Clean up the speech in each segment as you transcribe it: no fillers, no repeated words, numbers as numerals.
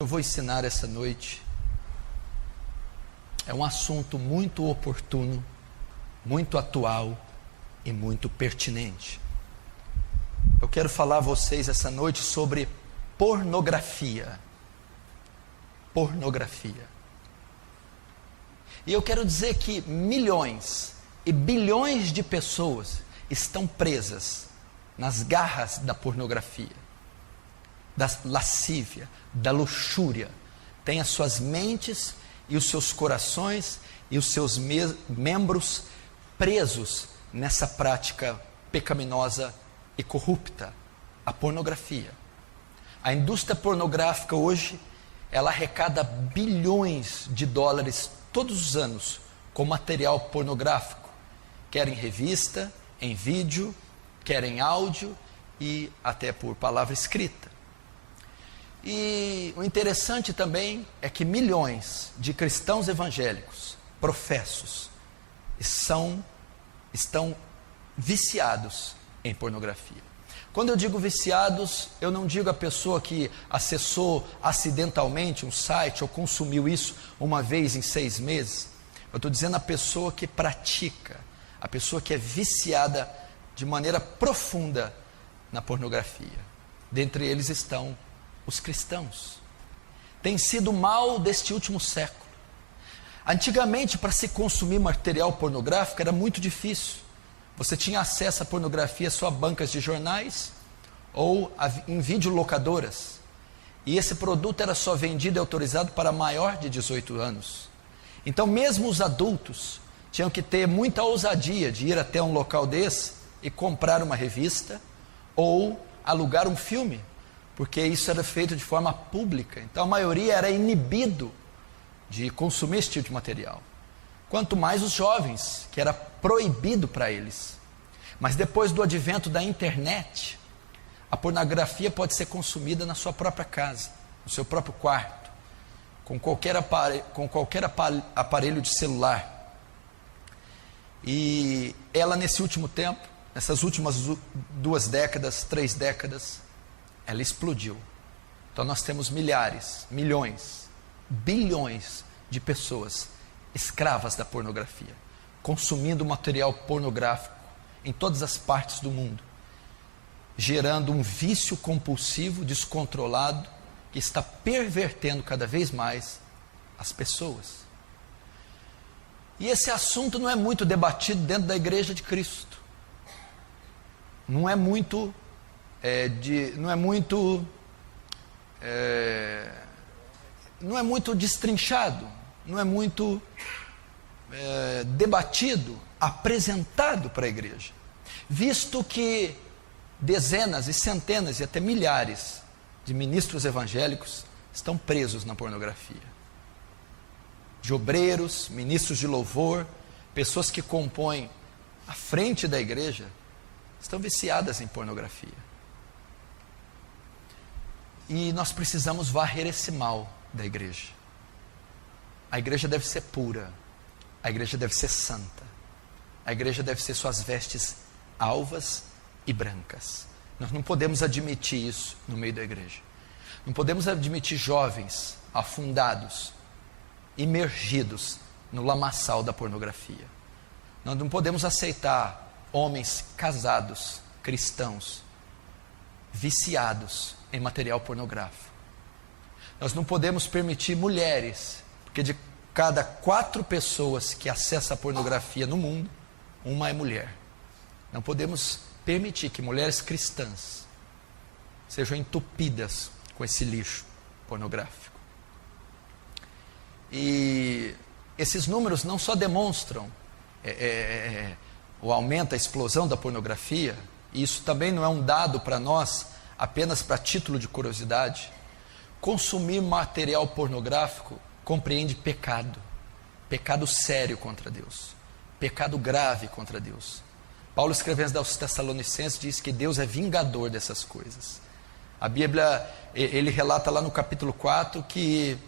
Eu vou ensinar essa noite é um assunto muito oportuno, muito atual e muito pertinente. Eu quero falar a vocês essa noite sobre pornografia. Pornografia. E eu quero dizer que milhões e bilhões de pessoas estão presas nas garras da pornografia, da lascívia, da luxúria. Tem as suas mentes e os seus corações e os seus membros presos nessa prática pecaminosa e corrupta, a pornografia. A indústria pornográfica hoje, ela arrecada bilhões de dólares todos os anos com material pornográfico, quer em revista, em vídeo, quer em áudio e até por palavra escrita. E o interessante também é que milhões de cristãos evangélicos, professos, estão viciados em pornografia. Quando eu digo viciados, eu não digo a pessoa que acessou acidentalmente um site ou consumiu isso uma vez em 6 meses. Eu estou dizendo a pessoa que pratica, a pessoa que é viciada de maneira profunda na pornografia. Dentre eles estão os cristãos. Tem sido o mal deste último século. Antigamente, para se consumir material pornográfico era muito difícil. Você tinha acesso à pornografia só a bancas de jornais ou em videolocadoras. E esse produto era só vendido e autorizado para maior de 18 anos. Então mesmo os adultos tinham que ter muita ousadia de ir até um local desse e comprar uma revista ou alugar um filme, porque isso era feito de forma pública. Então a maioria era inibido de consumir esse tipo de material. Quanto mais os jovens, que era proibido para eles. Mas depois do advento da internet, a pornografia pode ser consumida na sua própria casa, no seu próprio quarto, com qualquer aparelho de celular. E ela nesse último tempo, nessas últimas 2 décadas, 3 décadas, ela explodiu. Então nós temos milhares, milhões, bilhões de pessoas escravas da pornografia, consumindo material pornográfico em todas as partes do mundo, gerando um vício compulsivo, descontrolado, que está pervertendo cada vez mais as pessoas. E esse assunto não é muito debatido dentro da Igreja de Cristo. Não é muito destrinchado, não é muito debatido, apresentado para a igreja, visto que dezenas e centenas e até milhares de ministros evangélicos estão presos na pornografia. De obreiros, ministros de louvor, pessoas que compõem a frente da igreja, estão viciadas em pornografia. E nós precisamos varrer esse mal da igreja. A igreja deve ser pura, a igreja deve ser santa, a igreja deve ser suas vestes alvas e brancas. Nós não podemos admitir isso no meio da igreja. Não podemos admitir jovens afundados, imergidos no lamaçal da pornografia. Nós não podemos aceitar homens casados, cristãos, viciados em material pornográfico. Nós não podemos permitir mulheres, porque de cada 4 pessoas que acessam a pornografia no mundo, uma é mulher. Não podemos permitir que mulheres cristãs sejam entupidas com esse lixo pornográfico. E esses números não só demonstram o aumento, a explosão da pornografia, e isso também não é um dado para nós, apenas para título de curiosidade. Consumir material pornográfico compreende pecado, pecado sério contra Deus, pecado grave contra Deus. Paulo, escrevendo aos Tessalonicenses, diz que Deus é vingador dessas coisas. A Bíblia, ele relata lá no capítulo 4 que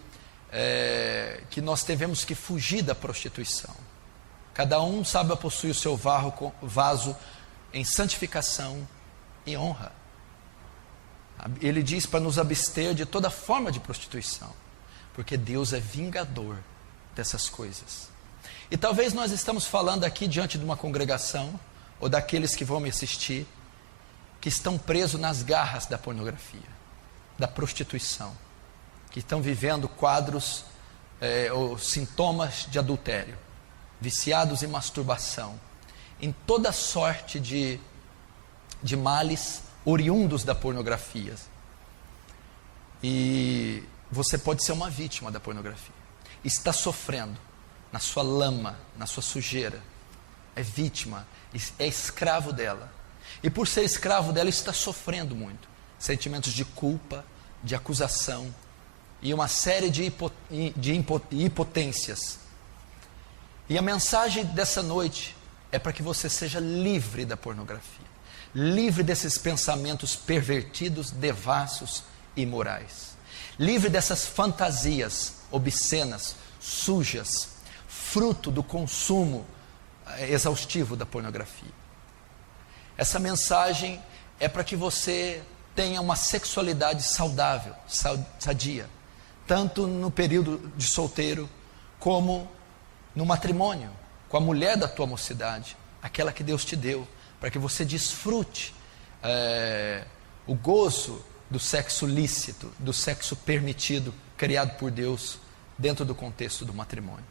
nós devemos que fugir da prostituição. Cada um sabe possuir o seu vaso em santificação e honra. Ele diz para nos abster de toda forma de prostituição, porque Deus é vingador dessas coisas. E talvez nós estamos falando aqui diante de uma congregação, ou daqueles que vão me assistir, que estão presos nas garras da pornografia, da prostituição, que estão vivendo quadros ou sintomas de adultério, viciados em masturbação, em toda sorte de males oriundos da pornografia. E você pode ser uma vítima da pornografia, está sofrendo na sua lama, na sua sujeira, é vítima, é escravo dela, e por ser escravo dela está sofrendo muito, sentimentos de culpa, de acusação e uma série de impotências. E a mensagem dessa noite é para que você seja livre da pornografia, livre desses pensamentos pervertidos, devassos e imorais, livre dessas fantasias obscenas, sujas, fruto do consumo exaustivo da pornografia. Essa mensagem é para que você tenha uma sexualidade saudável, sadia, tanto no período de solteiro, como no matrimônio, com a mulher da tua mocidade, aquela que Deus te deu, para que você desfrute o gozo do sexo lícito, do sexo permitido, criado por Deus, dentro do contexto do matrimônio.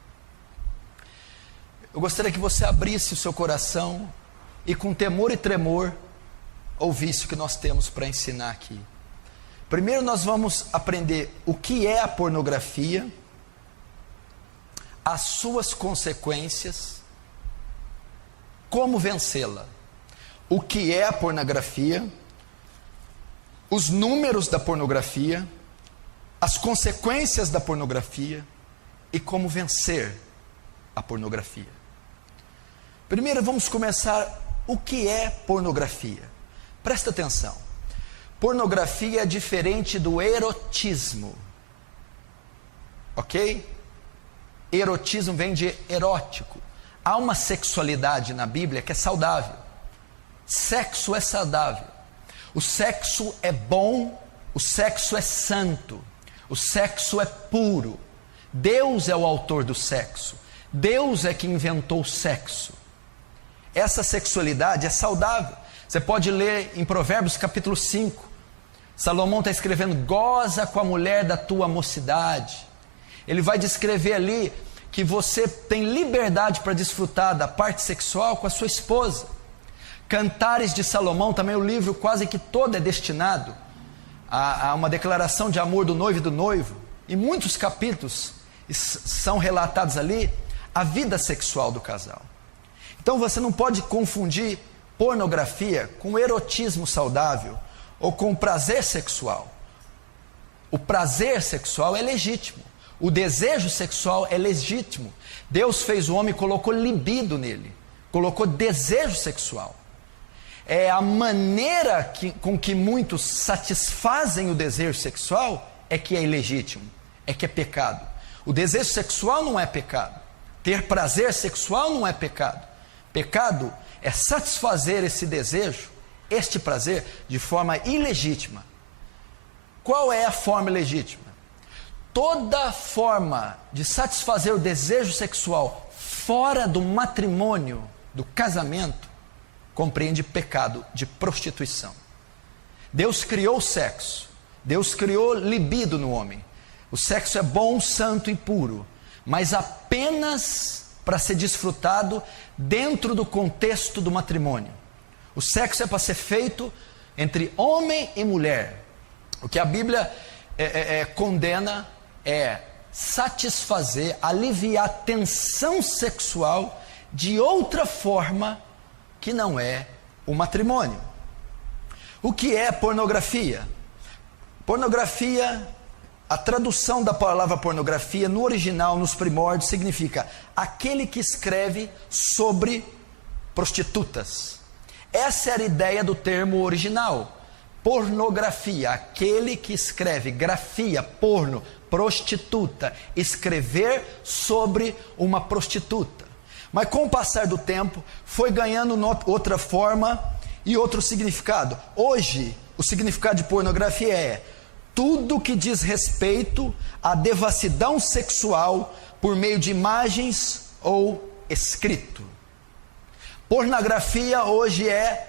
Eu gostaria que você abrisse o seu coração e com temor e tremor ouvisse o que nós temos para ensinar aqui. Primeiro nós vamos aprender o que é a pornografia, as suas consequências, como vencê-la. O que é a pornografia, os números da pornografia, as consequências da pornografia e como vencer a pornografia. Primeiro vamos começar o que é pornografia. Presta atenção. Pornografia é diferente do erotismo. Ok? Erotismo vem de erótico. Há uma sexualidade na Bíblia que é saudável. Sexo é saudável. O sexo é bom, o sexo é santo, o sexo é puro. Deus é o autor do sexo. Deus é que inventou o sexo. Essa sexualidade é saudável. Você pode ler em Provérbios capítulo 5. Salomão está escrevendo: goza com a mulher da tua mocidade. Ele vai descrever ali que você tem liberdade para desfrutar da parte sexual com a sua esposa. Cantares de Salomão, também o livro quase que todo é destinado a uma declaração de amor do noivo e do noivo. E muitos capítulos são relatados ali a vida sexual do casal. Então você não pode confundir pornografia com erotismo saudável ou com prazer sexual. O prazer sexual é legítimo, o desejo sexual é legítimo. Deus fez o homem e colocou libido nele, colocou desejo sexual. É a maneira com que muitos satisfazem o desejo sexual é que é ilegítimo, é que é pecado. O desejo sexual não é pecado, ter prazer sexual não é pecado. Pecado é satisfazer esse desejo, este prazer, de forma ilegítima. Qual é a forma legítima? Toda forma de satisfazer o desejo sexual fora do matrimônio, do casamento, compreende pecado de prostituição. Deus criou o sexo, Deus criou libido no homem. O sexo é bom, santo e puro, mas apenas para ser desfrutado dentro do contexto do matrimônio. O sexo é para ser feito entre homem e mulher. O que a Bíblia condena é satisfazer, aliviar a tensão sexual de outra forma que não é o matrimônio. O que é pornografia? Pornografia, a tradução da palavra pornografia no original, nos primórdios, significa aquele que escreve sobre prostitutas. Essa era a ideia do termo original. Pornografia, aquele que escreve, grafia, porno, prostituta, escrever sobre uma prostituta. Mas com o passar do tempo, foi ganhando outra forma e outro significado. Hoje, O significado de pornografia é tudo que diz respeito à devassidão sexual por meio de imagens ou escrito. Pornografia hoje é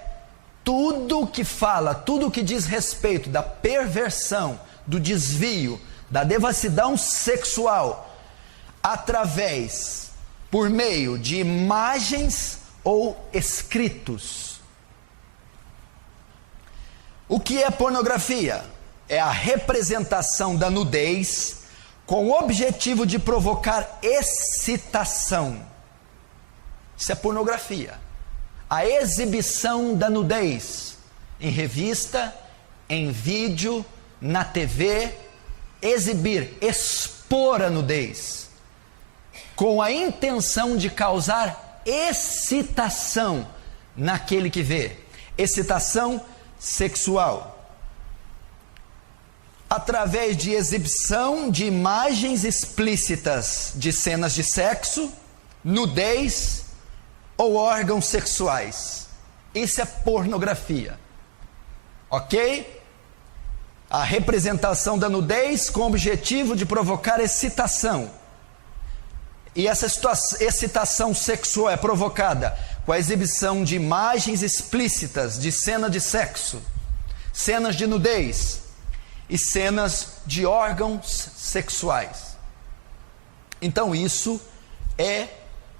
tudo que fala, tudo que diz respeito da perversão, do desvio, da devassidão sexual, por meio de imagens ou escritos. O que é pornografia? É a representação da nudez com o objetivo de provocar excitação. Isso é pornografia. A exibição da nudez em revista, em vídeo, na TV, expor a nudez, com a intenção de causar excitação naquele que vê, excitação sexual, através de exibição de imagens explícitas de cenas de sexo, nudez ou órgãos sexuais. Isso é pornografia, ok? A representação da nudez com o objetivo de provocar excitação. E essa excitação sexual é provocada com a exibição de imagens explícitas de cena de sexo, cenas de nudez e cenas de órgãos sexuais. Então isso é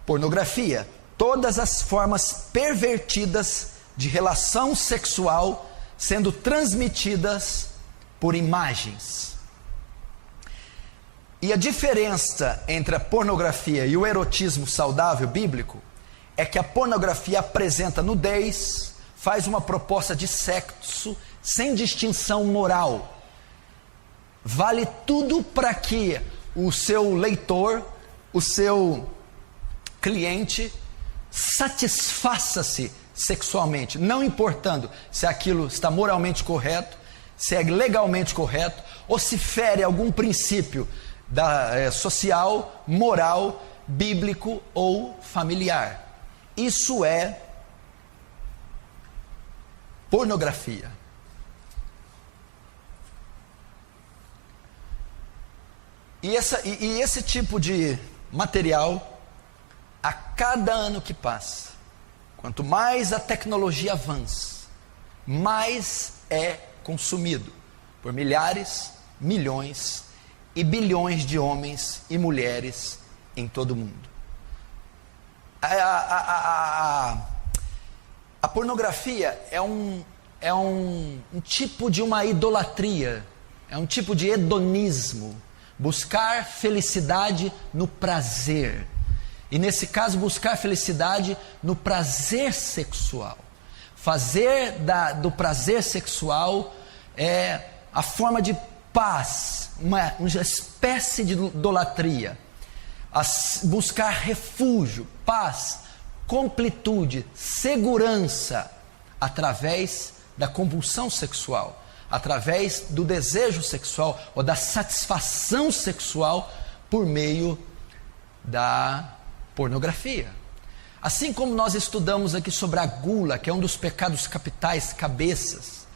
pornografia. Todas as formas pervertidas de relação sexual sendo transmitidas por imagens. E a diferença entre a pornografia e o erotismo saudável bíblico é que a pornografia apresenta nudez, faz uma proposta de sexo sem distinção moral. Vale tudo para que o seu leitor, o seu cliente, satisfaça-se sexualmente, não importando se aquilo está moralmente correto, se é legalmente correto, ou se fere algum princípio social, moral, bíblico ou familiar. Isso é pornografia. E esse tipo de material, a cada ano que passa, quanto mais a tecnologia avança, mais é consumido por milhares, milhões e bilhões de homens e mulheres em todo o mundo. A pornografia é um tipo de uma idolatria, é um tipo de hedonismo, buscar felicidade no prazer, e nesse caso buscar felicidade no prazer sexual. Fazer do prazer sexual a forma de paz, uma espécie de idolatria. Buscar refúgio, paz, completude, segurança, através da compulsão sexual, através do desejo sexual ou da satisfação sexual por meio da pornografia. Assim como nós estudamos aqui sobre a gula, que é um dos pecados capitais, cabeças,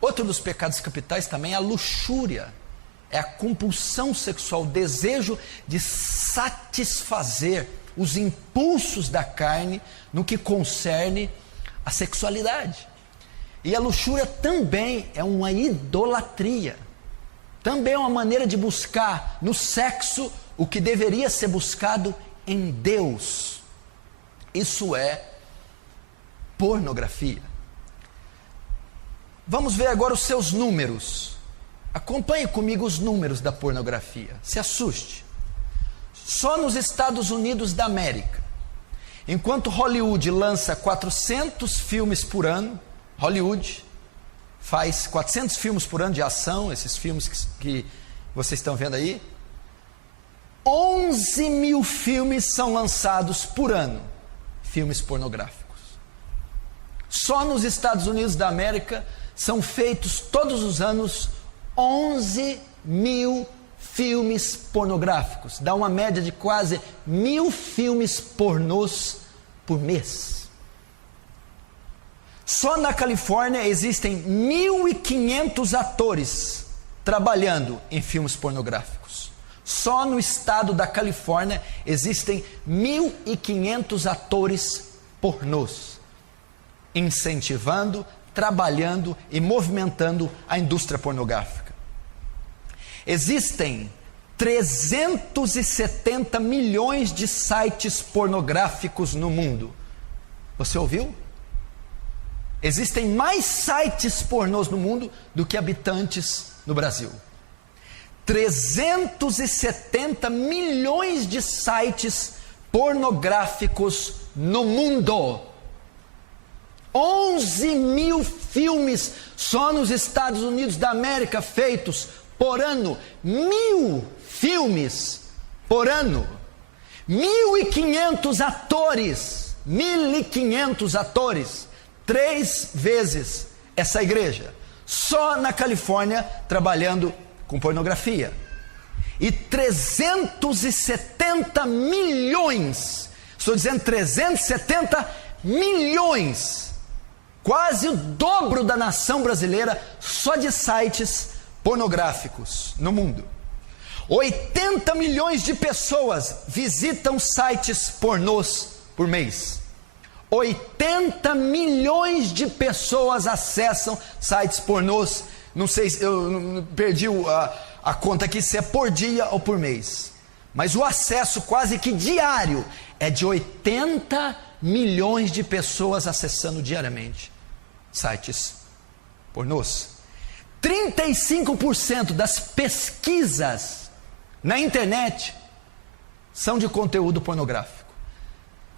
outro dos pecados capitais também é a luxúria, é a compulsão sexual, o desejo de satisfazer os impulsos da carne no que concerne a sexualidade. E a luxúria também é uma idolatria, também é uma maneira de buscar no sexo o que deveria ser buscado em Deus. Isso é pornografia. Vamos ver agora os seus números. Acompanhe comigo os números da pornografia. Se assuste. Só nos Estados Unidos da América, enquanto Hollywood lança 400 filmes por ano, Hollywood faz 400 filmes por ano de ação, esses filmes que vocês estão vendo aí, 11 mil filmes são lançados por ano, filmes pornográficos. Só nos Estados Unidos da América são feitos todos os anos 11 mil filmes pornográficos, dá uma média de quase 1.000 filmes pornôs por mês. Só na Califórnia existem 1.500 atores trabalhando em filmes pornográficos. Só no estado da Califórnia existem 1.500 atores pornôs, incentivando, trabalhando e movimentando a indústria pornográfica. Existem 370 milhões de sites pornográficos no mundo. Você ouviu? Existem mais sites pornôs no mundo do que habitantes no Brasil. 370 milhões de sites pornográficos no mundo. 11 mil filmes só nos Estados Unidos da América feitos por ano. 1.000 filmes por ano. 1.500 atores. 1.500 atores. 3 vezes essa igreja. Só na Califórnia trabalhando com pornografia. E 370 milhões. Estou dizendo 370 milhões. Quase o dobro da nação brasileira só de sites pornográficos no mundo. 80 milhões de pessoas visitam sites pornôs por mês. 80 milhões de pessoas acessam sites pornôs. Não sei, eu perdi a conta aqui se é por dia ou por mês. Mas o acesso quase que diário é de 80 milhões de pessoas acessando diariamente sites pornôs. 35% das pesquisas na internet são de conteúdo pornográfico.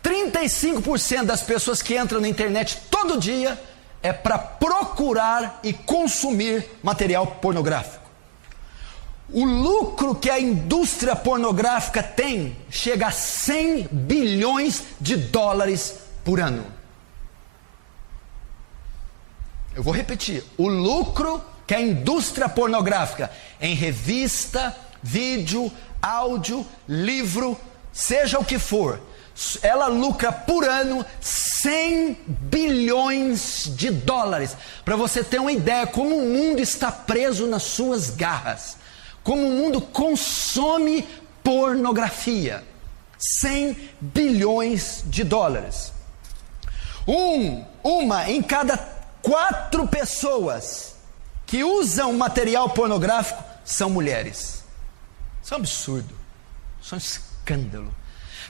35% das pessoas que entram na internet todo dia é para procurar e consumir material pornográfico. O lucro que a indústria pornográfica tem chega a 100 bilhões de dólares por ano. Eu vou repetir. O lucro que a indústria pornográfica em revista, vídeo, áudio, livro, seja o que for, ela lucra por ano 100 bilhões de dólares. Para você ter uma ideia como o mundo está preso nas suas garras. Como o mundo consome pornografia. 100 bilhões de dólares. Uma em cada 4 pessoas que usam material pornográfico são mulheres. Isso é um absurdo. Isso é um escândalo.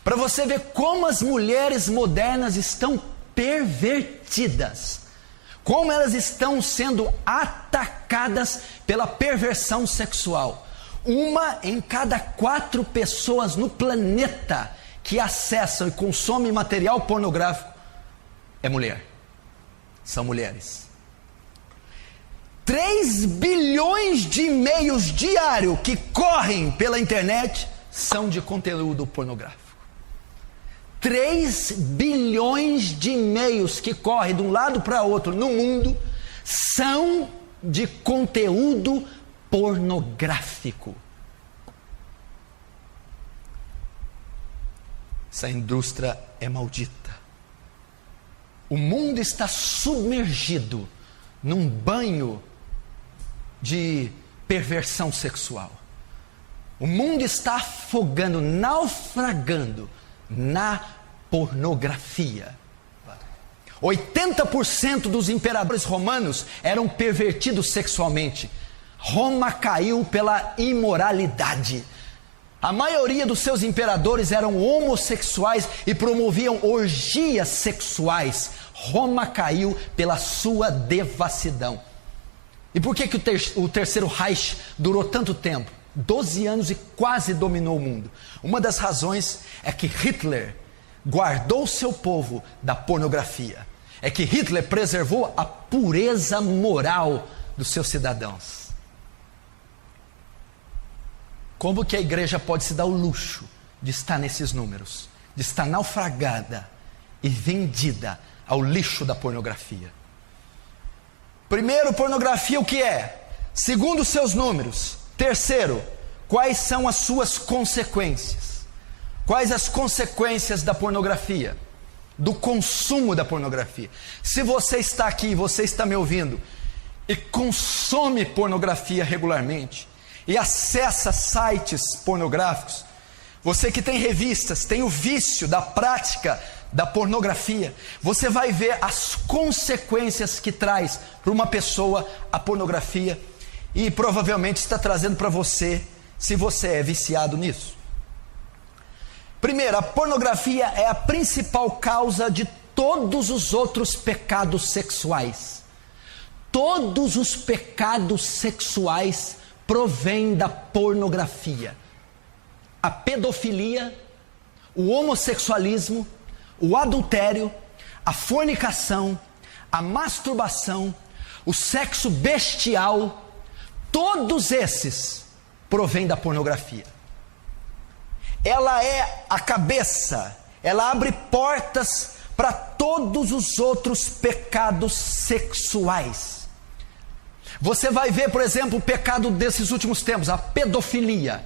Para você ver como as mulheres modernas estão pervertidas. Como elas estão sendo atacadas pela perversão sexual. Uma em cada 4 pessoas no planeta que acessam e consomem material pornográfico é mulher. São mulheres. 3 bilhões de e-mails diários que correm pela internet são de conteúdo pornográfico. 3 bilhões de e-mails que correm de um lado para outro no mundo são de conteúdo pornográfico. Essa indústria é maldita. O mundo está submergido num banho de perversão sexual. O mundo está afogando, naufragando na pornografia. 80% dos imperadores romanos eram pervertidos sexualmente. Roma caiu pela imoralidade. A maioria dos seus imperadores eram homossexuais e promoviam orgias sexuais. Roma caiu pela sua devassidão. E por que o terceiro Reich durou tanto tempo? 12 anos e quase dominou o mundo. Uma das razões é que Hitler guardou seu povo da pornografia. É que Hitler preservou a pureza moral dos seus cidadãos. Como que a igreja pode se dar o luxo de estar nesses números? De estar naufragada e vendida ao lixo da pornografia. Primeiro, pornografia o que é? Segundo os seus números. Terceiro, quais são as suas consequências? Quais as consequências da pornografia? do consumo da pornografia. Se você está aqui, você está me ouvindo e consome pornografia regularmente e acessa sites pornográficos, você que tem revistas, tem o vício da prática da pornografia, você vai ver as consequências que traz para uma pessoa a pornografia, e provavelmente está trazendo para você, se você é viciado nisso. Primeiro, a pornografia é a principal causa de todos os outros pecados sexuais. Todos os pecados sexuais provêm da pornografia. A pedofilia, o homossexualismo, o adultério, a fornicação, a masturbação, o sexo bestial, todos esses provêm da pornografia. Ela é a cabeça, ela abre portas para todos os outros pecados sexuais. Você vai ver, por exemplo, o pecado desses últimos tempos, a pedofilia,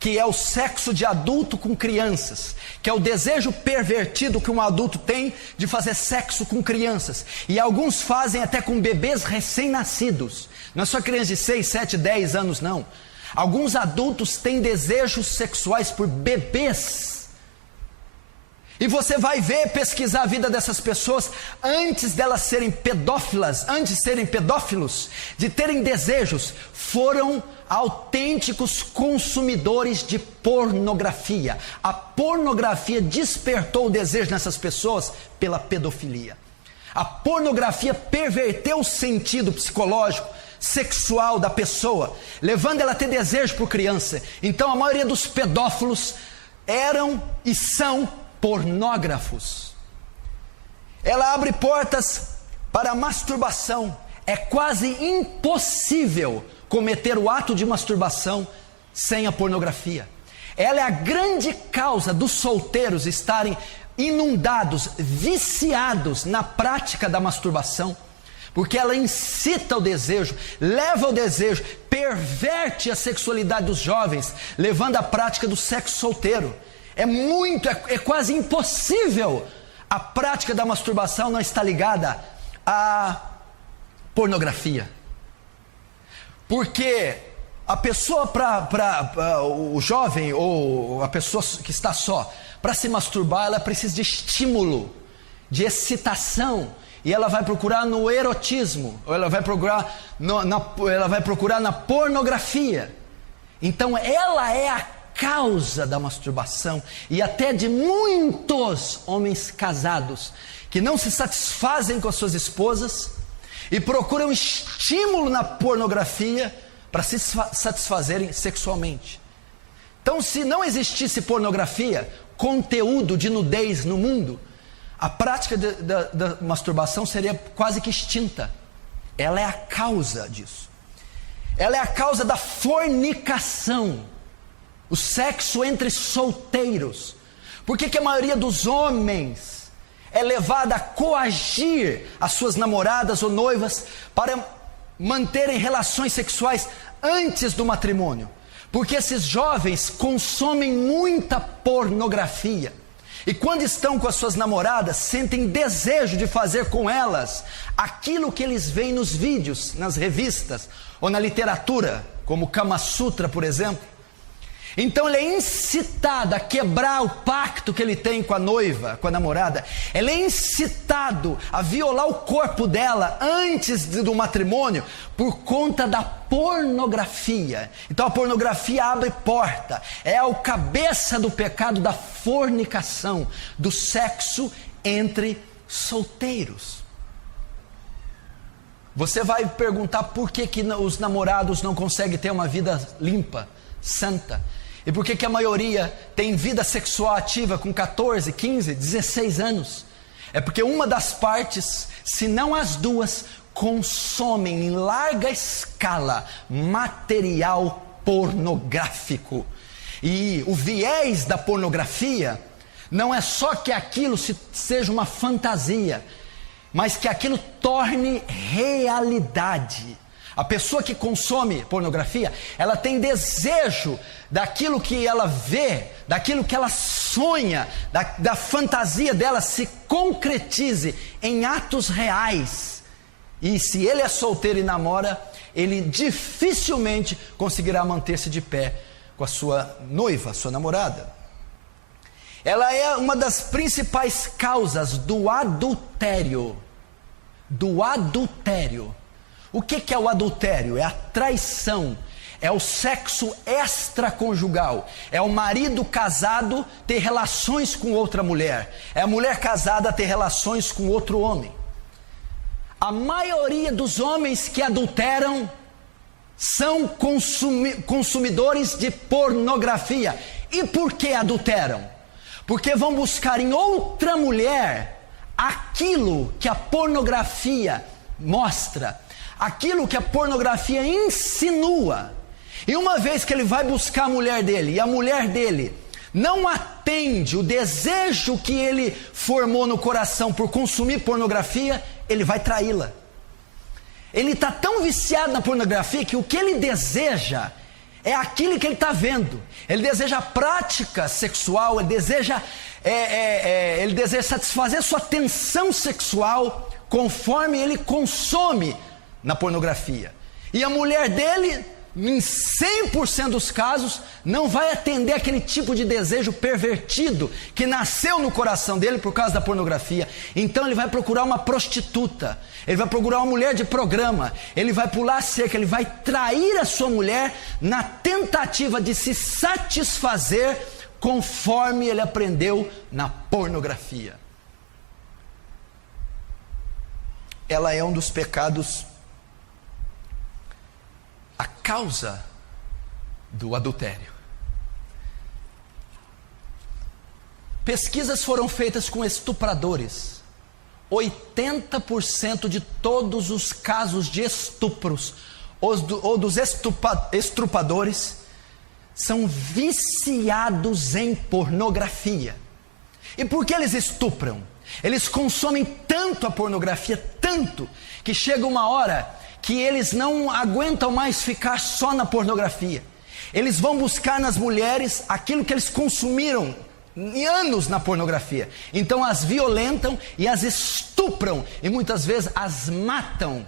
que é o sexo de adulto com crianças, que é o desejo pervertido que um adulto tem de fazer sexo com crianças, e alguns fazem até com bebês recém-nascidos, não é só crianças de 6, 7, 10 anos não, alguns adultos têm desejos sexuais por bebês, e você vai ver, pesquisar a vida dessas pessoas, antes delas serem pedófilas, antes de serem pedófilos, de terem desejos, foram autênticos consumidores de pornografia. A pornografia despertou o desejo nessas pessoas pela pedofilia. A pornografia perverteu o sentido psicológico, sexual da pessoa, levando ela a ter desejo por criança. Então a maioria dos pedófilos eram e são pornógrafos. Ela abre portas para a masturbação. É quase impossível cometer o ato de masturbação sem a pornografia. Ela é a grande causa dos solteiros estarem inundados, viciados na prática da masturbação, porque ela incita o desejo, leva ao desejo, perverte a sexualidade dos jovens, levando à prática do sexo solteiro. É quase impossível a prática da masturbação não estar ligada à pornografia. Porque a pessoa, o jovem ou a pessoa que está só, para se masturbar, ela precisa de estímulo, de excitação, e ela vai procurar no erotismo, ou ela vai procurar na pornografia. Então ela é a causa da masturbação e até de muitos homens casados que não se satisfazem com as suas esposas e procuram estímulo na pornografia para se satisfazerem sexualmente. Então, se não existisse pornografia, conteúdo de nudez no mundo, a prática da masturbação seria quase que extinta. Ela é a causa disso. Ela é a causa da fornicação, o sexo entre solteiros. Por que a maioria dos homens é levada a coagir as suas namoradas ou noivas para manterem relações sexuais antes do matrimônio? Porque esses jovens consomem muita pornografia. E quando estão com as suas namoradas, sentem desejo de fazer com elas aquilo que eles veem nos vídeos, nas revistas ou na literatura, como Kama Sutra, por exemplo. Então ele é incitado a quebrar o pacto que ele tem com a noiva, com a namorada. Ele é incitado a violar o corpo dela antes do matrimônio por conta da pornografia. Então a pornografia abre porta, é a cabeça do pecado da fornicação, do sexo entre solteiros. Você vai perguntar por que os namorados não conseguem ter uma vida limpa, santa. E por que a maioria tem vida sexual ativa com 14, 15, 16 anos? É porque uma das partes, se não as duas, consomem em larga escala material pornográfico. E o viés da pornografia não é só que aquilo seja uma fantasia, mas que aquilo torne realidade. A pessoa que consome pornografia, ela tem desejo daquilo que ela vê, daquilo que ela sonha, da fantasia dela se concretize em atos reais. E se ele é solteiro e namora, ele dificilmente conseguirá manter-se de pé com a sua noiva, a sua namorada. Ela é uma das principais causas do adultério. Do adultério. O que é o adultério? É a traição, é o sexo extraconjugal, é o marido casado ter relações com outra mulher, é a mulher casada ter relações com outro homem. A maioria dos homens que adulteram são consumidores de pornografia. E por que adulteram? Porque vão buscar em outra mulher aquilo que a pornografia mostra, aquilo que a pornografia insinua. E uma vez que ele vai buscar a mulher dele, e a mulher dele não atende o desejo que ele formou no coração por consumir pornografia, ele vai traí-la. Ele está tão viciado na pornografia que o que ele deseja é aquilo que ele está vendo. Ele deseja prática sexual, ele deseja satisfazer sua tensão sexual conforme ele consome na pornografia. E a mulher dele, em 100% dos casos, não vai atender aquele tipo de desejo pervertido que nasceu no coração dele por causa da pornografia. Então ele vai procurar uma prostituta, ele vai procurar uma mulher de programa, ele vai pular a cerca, ele vai trair a sua mulher na tentativa de se satisfazer conforme ele aprendeu na pornografia. Ela é um dos pecados, a causa do adultério. Pesquisas foram feitas com estupradores. 80% de todos os casos de estupros ou dos estrupadores são viciados em pornografia. E por que eles estupram? Eles consomem tanto a pornografia, tanto, que chega uma hora que eles não aguentam mais ficar só na pornografia. Eles vão buscar nas mulheres aquilo que eles consumiram em anos na pornografia. Então as violentam e as estupram e muitas vezes as matam.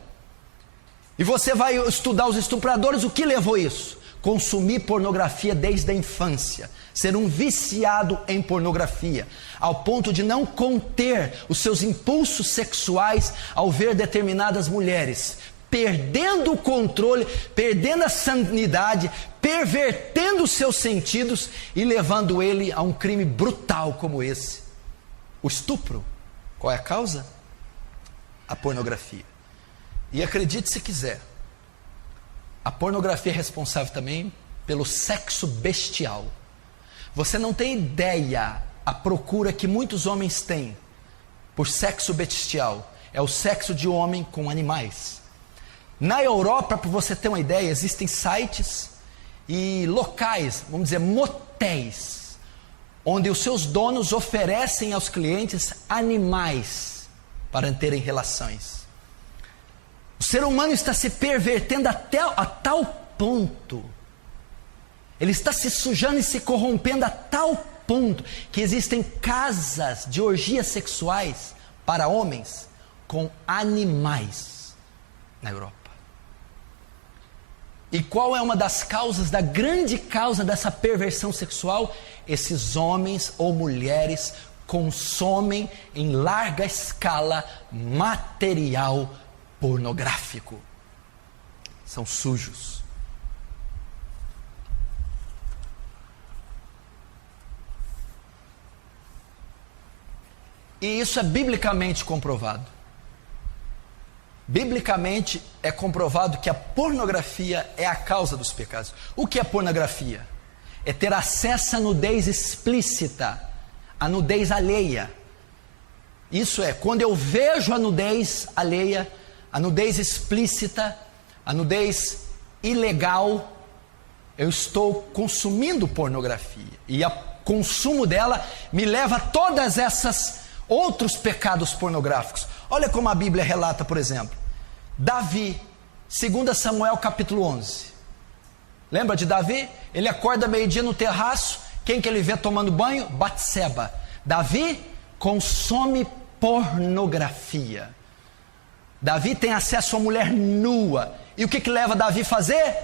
E você vai estudar os estupradores, o que levou isso? Consumir pornografia desde a infância, ser um viciado em pornografia, ao ponto de não conter os seus impulsos sexuais ao ver determinadas mulheres, perdendo o controle, perdendo a sanidade, pervertendo os seus sentidos e levando ele a um crime brutal como esse, o estupro. Qual é a causa? A pornografia. E acredite se quiser, a pornografia é responsável também pelo sexo bestial. Você não tem ideia a procura que muitos homens têm por sexo bestial. É o sexo de homem com animais. Na Europa, para você ter uma ideia, existem sites e locais, vamos dizer, motéis, onde os seus donos oferecem aos clientes animais para terem relações. O ser humano está se pervertendo a tal ponto, ele está se sujando e se corrompendo a tal ponto, que existem casas de orgias sexuais para homens com animais na Europa. E qual é uma das causas, da grande causa dessa perversão sexual? Esses homens ou mulheres consomem em larga escala material pornográfico. São sujos. E isso é biblicamente comprovado. Biblicamente é comprovado que a pornografia é a causa dos pecados. O que é pornografia? É ter acesso à nudez explícita, à nudez alheia. Isso é, quando eu vejo a nudez alheia, a nudez explícita, a nudez ilegal, eu estou consumindo pornografia. E o consumo dela me leva a todas essas outros pecados pornográficos. Olha como a Bíblia relata, por exemplo, Davi, 2 Samuel capítulo 11. Lembra de Davi? Ele acorda meio-dia no terraço Quem que ele vê tomando banho? Batseba. Davi consome pornografia. Davi tem acesso a mulher nua. E o que que leva Davi a fazer?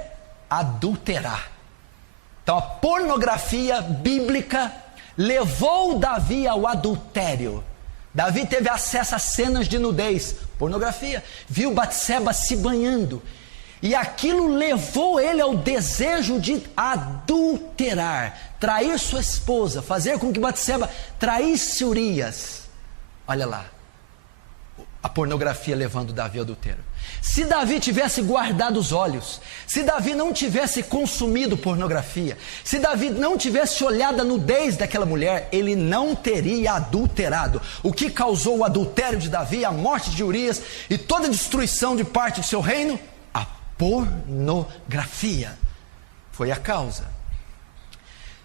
Adulterar. Então a pornografia bíblica levou Davi ao adultério. Davi teve acesso a cenas de nudez, pornografia. Viu Batseba se banhando. E aquilo levou ele ao desejo de adulterar, trair sua esposa, fazer com que Batseba traísse Urias. Olha lá, a pornografia levando Davi ao adultério. Se Davi tivesse guardado os olhos, se Davi não tivesse consumido pornografia, se Davi não tivesse olhado a nudez daquela mulher, ele não teria adulterado. O que causou o adultério de Davi, a morte de Urias e toda a destruição de parte do seu reino? A pornografia foi a causa.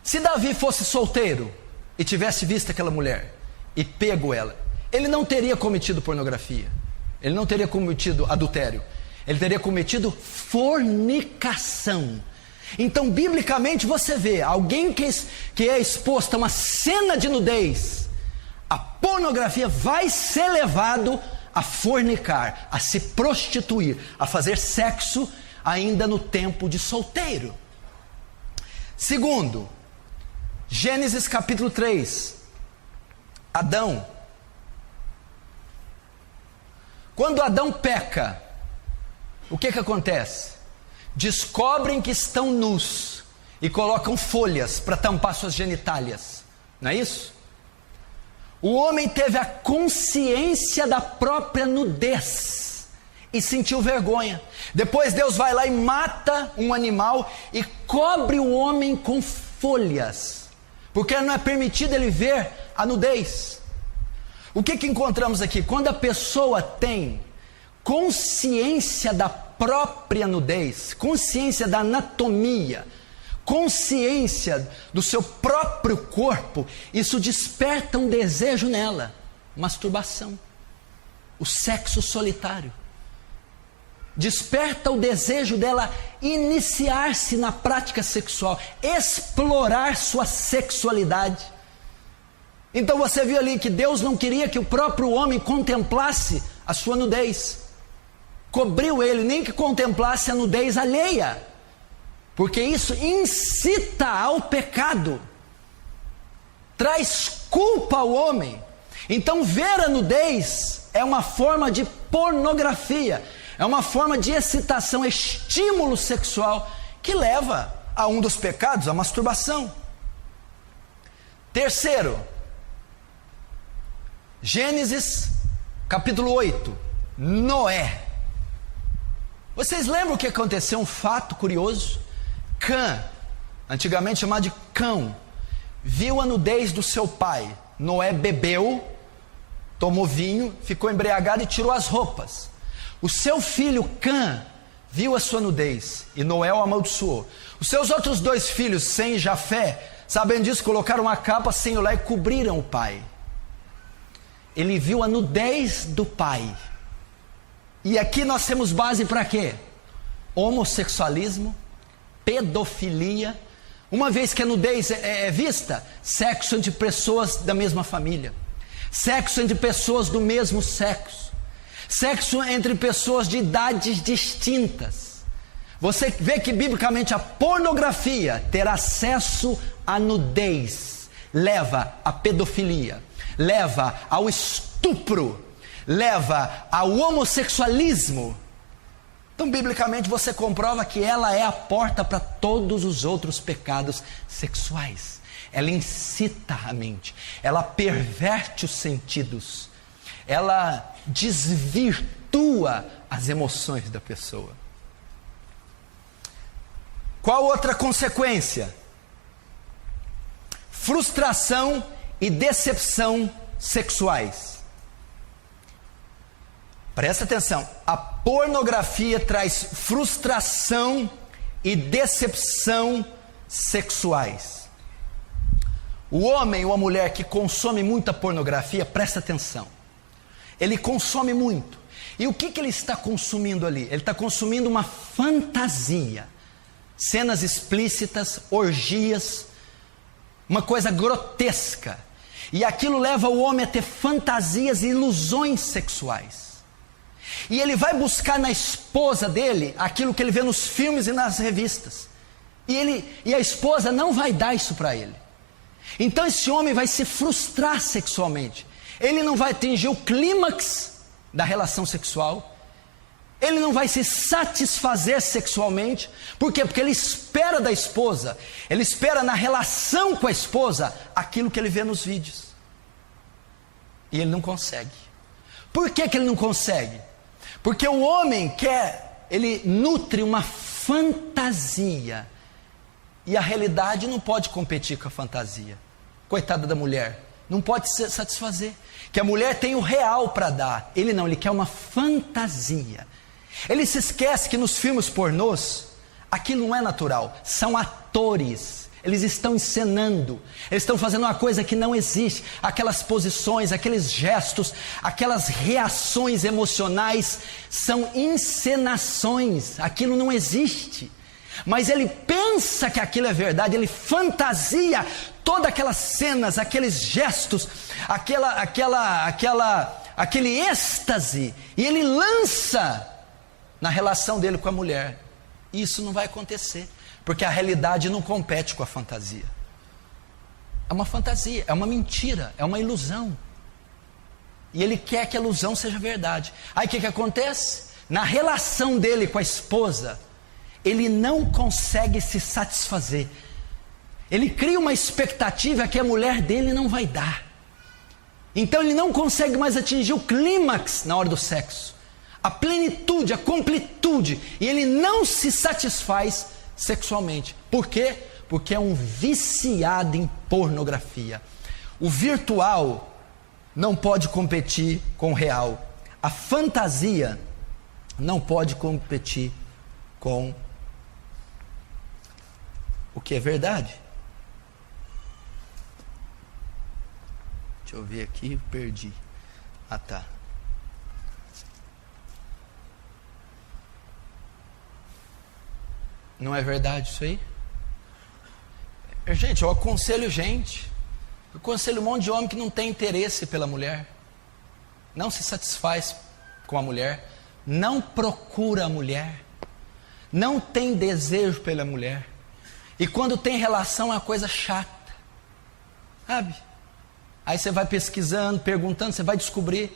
Se Davi fosse solteiro e tivesse visto aquela mulher e pego ela, ele não teria cometido pornografia, ele não teria cometido adultério, ele teria cometido fornicação. Então, biblicamente, você vê alguém que é exposto a uma cena de nudez, a pornografia vai ser levado a fornicar, a se prostituir, a fazer sexo ainda no tempo de solteiro. Segundo, Gênesis capítulo 3, Adão. Quando Adão peca, o que acontece? Descobrem que estão nus e colocam folhas para tampar suas genitálias, não é isso? O homem teve a consciência da própria nudez e sentiu vergonha. Depois Deus vai lá e mata um animal e cobre o homem com folhas, porque não é permitido ele ver a nudez. O que encontramos aqui? Quando a pessoa tem consciência da própria nudez, consciência da anatomia, consciência do seu próprio corpo, isso desperta um desejo nela, masturbação, o sexo solitário. Desperta o desejo dela iniciar-se na prática sexual, explorar sua sexualidade. Então você viu ali que Deus não queria que o próprio homem contemplasse a sua nudez. Cobriu ele, nem que contemplasse a nudez alheia, porque isso incita ao pecado, traz culpa ao homem. Então ver a nudez é uma forma de pornografia, é uma forma de excitação, estímulo sexual, que leva a um dos pecados, a masturbação. Terceiro, Gênesis capítulo 8, Noé. Vocês lembram o que aconteceu? Um fato curioso. Cã, antigamente chamado de Cão, viu a nudez do seu pai. Noé bebeu, tomou vinho, ficou embriagado e tirou as roupas. O seu filho Cã viu a sua nudez e Noé o amaldiçoou. Os seus outros dois filhos, Sem e Jafé, sabendo disso, colocaram uma capa sem olhar e cobriram o pai. Ele viu a nudez do pai. E aqui nós temos base para quê? Homossexualismo, pedofilia. Uma vez que a nudez é vista, sexo entre pessoas da mesma família, sexo entre pessoas do mesmo sexo, sexo entre pessoas de idades distintas. Você vê que biblicamente a pornografia, ter acesso à nudez, leva à pedofilia, leva ao estupro, leva ao homossexualismo. Então, biblicamente, você comprova que ela é a porta para todos os outros pecados sexuais. Ela incita a mente, ela perverte os sentidos, ela desvirtua as emoções da pessoa. Qual outra consequência? Frustração e decepção sexuais. Presta atenção, a pornografia traz frustração e decepção sexuais. O homem ou a mulher que consome muita pornografia, presta atenção, ele consome muito. E o que ele está consumindo ali? Ele está consumindo uma fantasia, cenas explícitas, orgias, uma coisa grotesca. E aquilo leva o homem a ter fantasias e ilusões sexuais. E ele vai buscar na esposa dele aquilo que ele vê nos filmes e nas revistas. E a esposa não vai dar isso para ele. Então esse homem vai se frustrar sexualmente. Ele não vai atingir o clímax da relação sexual. Ele não vai se satisfazer sexualmente. Por quê? Porque ele espera da esposa, ele espera na relação com a esposa aquilo que ele vê nos vídeos. E ele não consegue. Por que ele não consegue? Porque o homem ele nutre uma fantasia. E a realidade não pode competir com a fantasia. Coitada da mulher, não pode se satisfazer. Que a mulher tem o real para dar. Ele não, ele quer uma fantasia. Ele se esquece que nos filmes pornôs, aquilo não é natural, são atores, eles estão encenando, eles estão fazendo uma coisa que não existe, aquelas posições, aqueles gestos, aquelas reações emocionais, são encenações, aquilo não existe, mas ele pensa que aquilo é verdade, ele fantasia todas aquelas cenas, aqueles gestos, aquele êxtase, e ele lança na relação dele com a mulher. Isso não vai acontecer, porque a realidade não compete com a fantasia. É uma fantasia, é uma mentira, é uma ilusão. E ele quer que a ilusão seja verdade. Aí o que acontece? Na relação dele com a esposa, ele não consegue se satisfazer. Ele cria uma expectativa que a mulher dele não vai dar. Então ele não consegue mais atingir o clímax na hora do sexo, a plenitude, a completude, e ele não se satisfaz sexualmente. Por quê? Porque é um viciado em pornografia. O virtual não pode competir com o real. A fantasia não pode competir com o que é verdade. Deixa eu ver aqui, perdi. Ah, tá. Não é verdade isso aí? Gente, eu aconselho um monte de homem que não tem interesse pela mulher, não se satisfaz com a mulher, não procura a mulher, não tem desejo pela mulher, e quando tem relação é uma coisa chata, sabe? Aí você vai pesquisando, perguntando, você vai descobrir,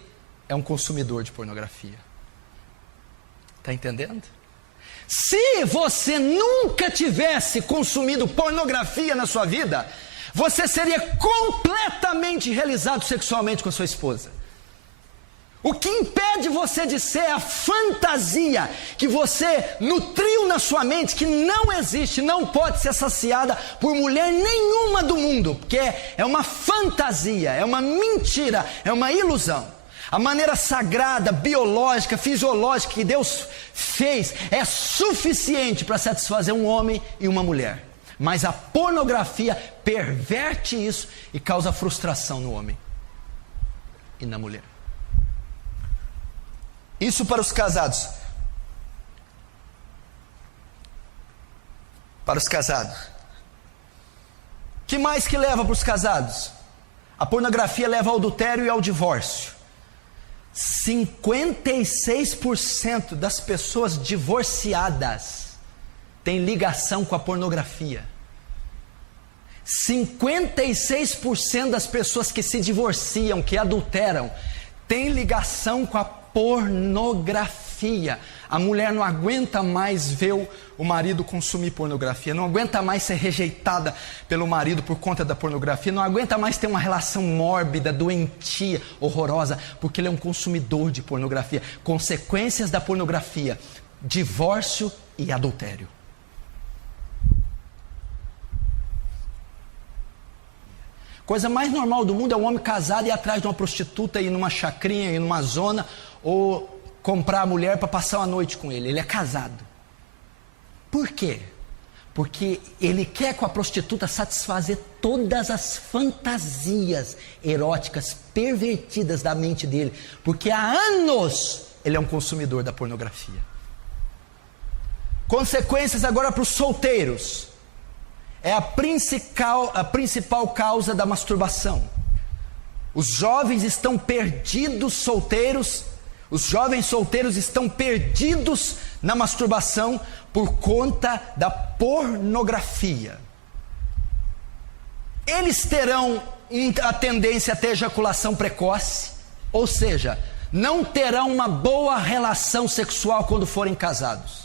é um consumidor de pornografia. Está entendendo? Se você nunca tivesse consumido pornografia na sua vida, você seria completamente realizado sexualmente com a sua esposa. O que impede você de ser a fantasia que você nutriu na sua mente, que não existe, não pode ser saciada por mulher nenhuma do mundo, porque é uma fantasia, é uma mentira, é uma ilusão. A maneira sagrada, biológica, fisiológica que Deus fez é suficiente para satisfazer um homem e uma mulher. Mas a pornografia perverte isso e causa frustração no homem e na mulher. Isso para os casados. Para os casados. Que mais que leva para os casados? A pornografia leva ao adultério e ao divórcio. 56% das pessoas divorciadas têm ligação com a pornografia. 56% das pessoas que se divorciam, que adulteram, têm ligação com a pornografia. A mulher não aguenta mais ver o marido consumir pornografia, não aguenta mais ser rejeitada pelo marido por conta da pornografia, não aguenta mais ter uma relação mórbida, doentia, horrorosa, porque ele é um consumidor de pornografia. Consequências da pornografia: divórcio e adultério. Coisa mais normal do mundo é um homem casado ir atrás de uma prostituta, ir numa chacrinha, ir numa zona, ou comprar a mulher para passar uma noite com ele. Ele é casado. Por quê? Porque ele quer com a prostituta satisfazer todas as fantasias eróticas pervertidas da mente dele, porque há anos ele é um consumidor da pornografia. Consequências agora para os solteiros: é a principal causa da masturbação. Os jovens estão perdidos solteiros, os jovens solteiros estão perdidos na masturbação por conta da pornografia. Eles terão a tendência a ter ejaculação precoce, ou seja, não terão uma boa relação sexual quando forem casados.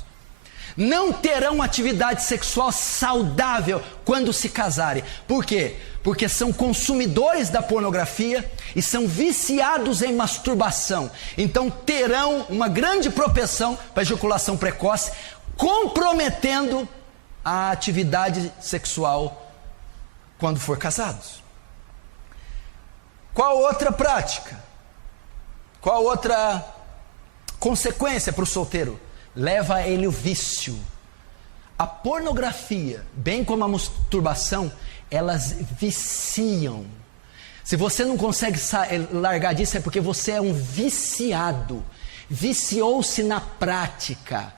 Não terão atividade sexual saudável quando se casarem. Por quê? Porque são consumidores da pornografia e são viciados em masturbação. Então terão uma grande propensão para ejaculação precoce, comprometendo a atividade sexual quando for casados. Qual outra prática? Qual outra consequência para o solteiro? Leva a ele o vício. A pornografia, bem como a masturbação, elas viciam. Se você não consegue largar disso, é porque você é um viciado. Viciou-se na prática.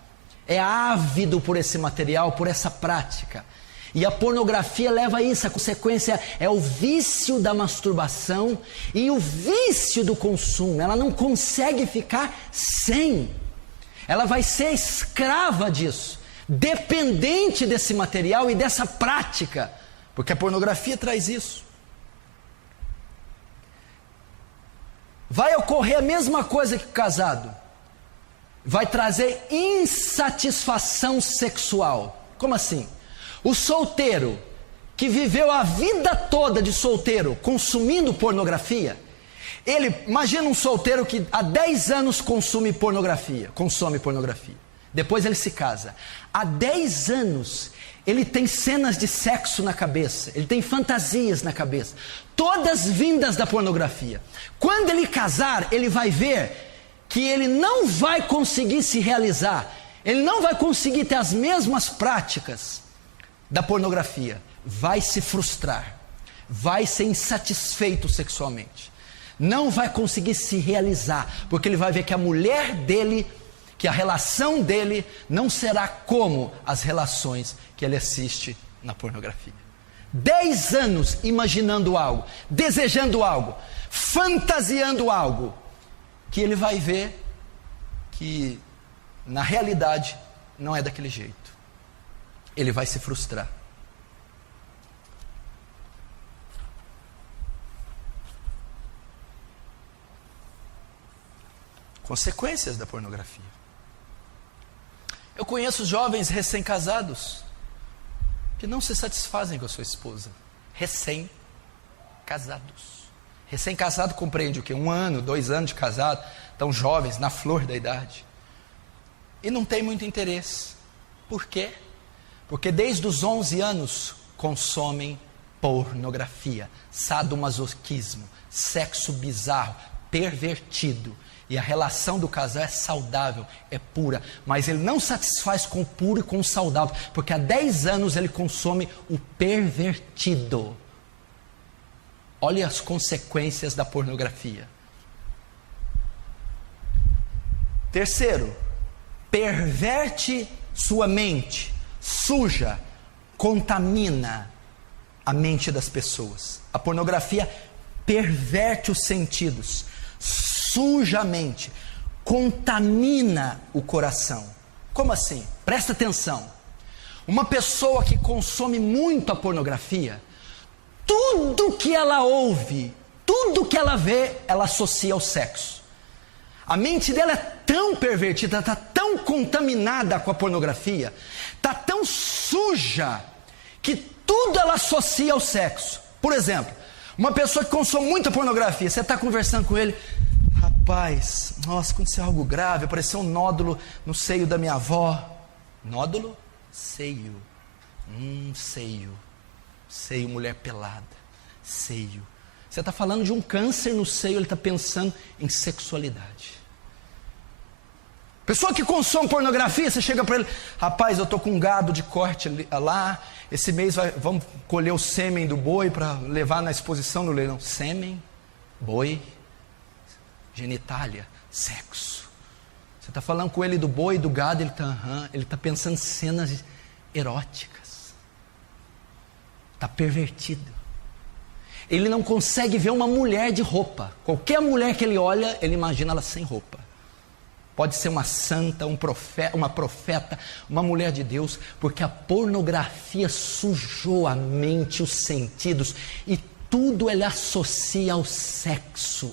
É ávido por esse material, por essa prática. E a pornografia leva a isso. A consequência é o vício da masturbação e o vício do consumo. Ela não consegue ficar sem. Ela vai ser escrava disso, dependente desse material e dessa prática, porque a pornografia traz isso. Vai ocorrer a mesma coisa que o casado, vai trazer insatisfação sexual. Como assim? O solteiro que viveu a vida toda de solteiro consumindo pornografia, imagina um solteiro que há 10 anos consome pornografia. Depois ele se casa. Há 10 anos ele tem cenas de sexo na cabeça, ele tem fantasias na cabeça, todas vindas da pornografia. Quando ele casar, ele vai ver que ele não vai conseguir se realizar, ele não vai conseguir ter as mesmas práticas da pornografia, vai se frustrar, vai ser insatisfeito sexualmente. Não vai conseguir se realizar, porque ele vai ver que a mulher dele, que a relação dele não será como as relações que ele assiste na pornografia. 10 anos imaginando algo, desejando algo, fantasiando algo, que ele vai ver que na realidade não é daquele jeito. Ele vai se frustrar. Consequências da pornografia. Eu conheço jovens recém-casados que não se satisfazem com a sua esposa. Recém-casados. Recém-casado compreende o quê? 1 ano, 2 anos de casado, tão jovens, na flor da idade. E não tem muito interesse. Por quê? Porque desde os 11 anos consomem pornografia, sadomasoquismo, sexo bizarro, pervertido. E a relação do casal é saudável, é pura, mas ele não satisfaz com o puro e com o saudável, porque há 10 anos ele consome o pervertido. Olha as consequências da pornografia. Terceiro, perverte sua mente, suja, contamina a mente das pessoas. A pornografia perverte os sentidos, suja a mente, contamina o coração. Como assim? Presta atenção. Uma pessoa que consome muito a pornografia, tudo que ela ouve, tudo que ela vê, ela associa ao sexo. A mente dela é tão pervertida, está tão contaminada com a pornografia, está tão suja, que tudo ela associa ao sexo. Por exemplo, uma pessoa que consome muita pornografia, você está conversando com ele, rapaz, nossa, aconteceu algo grave, apareceu um nódulo no seio da minha avó. Nódulo? Seio. Seio, mulher pelada. Seio. Você está falando de um câncer no seio, ele está pensando em sexualidade. Pessoa que consome pornografia, você chega para ele, rapaz, eu estou com um gado de corte lá, esse mês vamos colher o sêmen do boi para levar na exposição no leilão. Sêmen, boi, genitália, sexo. Você está falando com ele do boi e do gado, ele está pensando em cenas eróticas. está pervertido. Ele não consegue ver uma mulher de roupa. Qualquer mulher que ele olha, ele imagina ela sem roupa. Pode ser uma santa, uma profeta, uma mulher de Deus, porque a pornografia sujou a mente, os sentidos, e tudo ele associa ao sexo.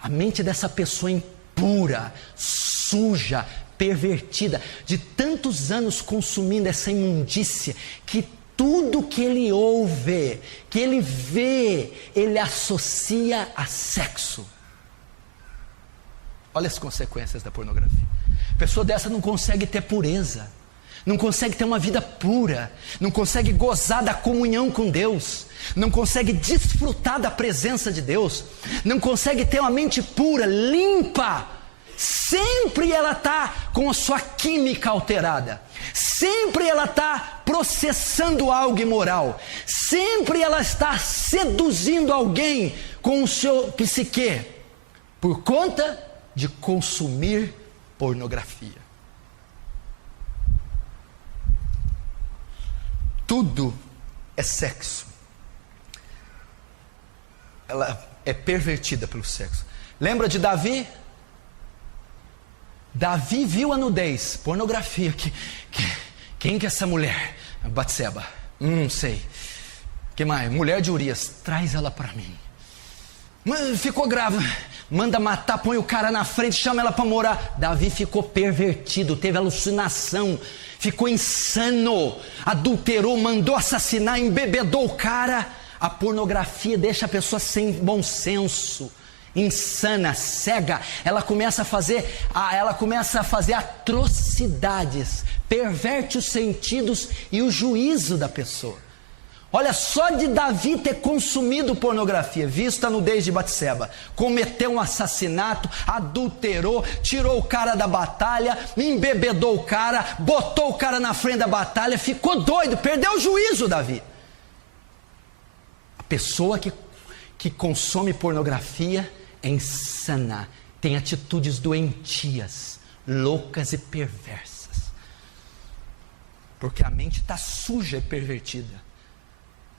A mente dessa pessoa é impura, suja, pervertida, de tantos anos consumindo essa imundícia, que tudo que ele ouve, que ele vê, ele associa a sexo. Olha as consequências da pornografia. A pessoa dessa não consegue ter pureza, não consegue ter uma vida pura, não consegue gozar da comunhão com Deus, não consegue desfrutar da presença de Deus, não consegue ter uma mente pura, limpa. Sempre ela está com a sua química alterada, sempre ela está processando algo imoral, sempre ela está seduzindo alguém com o seu psique, por conta de consumir pornografia. Tudo é sexo. Ela é pervertida pelo sexo. Lembra de Davi? Davi viu a nudez, pornografia. Quem que é essa mulher? Batseba. Não sei. Que mais? Mulher de Urias. Traz ela para mim. Ficou grávida. Manda matar, põe o cara na frente, chama ela para morar. Davi ficou pervertido, teve alucinação, ficou insano, adulterou, mandou assassinar, embebedou o cara. A pornografia deixa a pessoa sem bom senso, insana, cega. Ela começa a fazer atrocidades, perverte os sentidos e o juízo da pessoa. Olha, só de Davi ter consumido pornografia, visto a nudez de Batseba, cometeu um assassinato, adulterou, tirou o cara da batalha, embebedou o cara, botou o cara na frente da batalha, ficou doido, perdeu o juízo, Davi. A pessoa que consome pornografia é insana, tem atitudes doentias, loucas e perversas, porque a mente está suja e pervertida.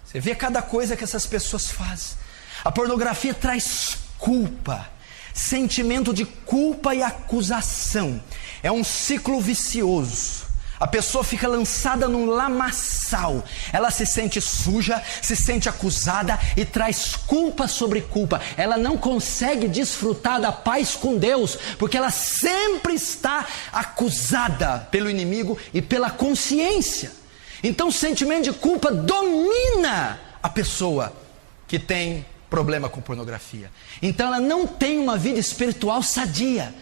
Você vê cada coisa que essas pessoas fazem. A pornografia traz culpa, sentimento de culpa e acusação. É um ciclo vicioso. A pessoa fica lançada num lamaçal. Ela se sente suja, se sente acusada e traz culpa sobre culpa. Ela não consegue desfrutar da paz com Deus, porque ela sempre está acusada pelo inimigo e pela consciência. Então o sentimento de culpa domina a pessoa que tem problema com pornografia. Então ela não tem uma vida espiritual sadia.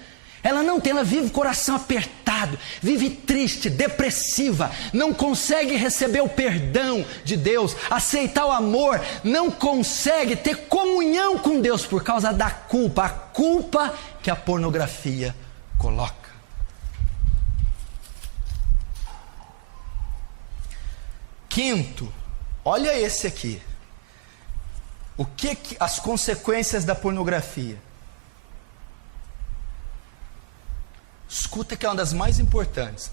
Ela vive com o coração apertado, vive triste, depressiva, não consegue receber o perdão de Deus, aceitar o amor, não consegue ter comunhão com Deus por causa da culpa, a culpa que a pornografia coloca. Quinto, olha esse aqui. O que as consequências da pornografia? Escuta que é uma das mais importantes.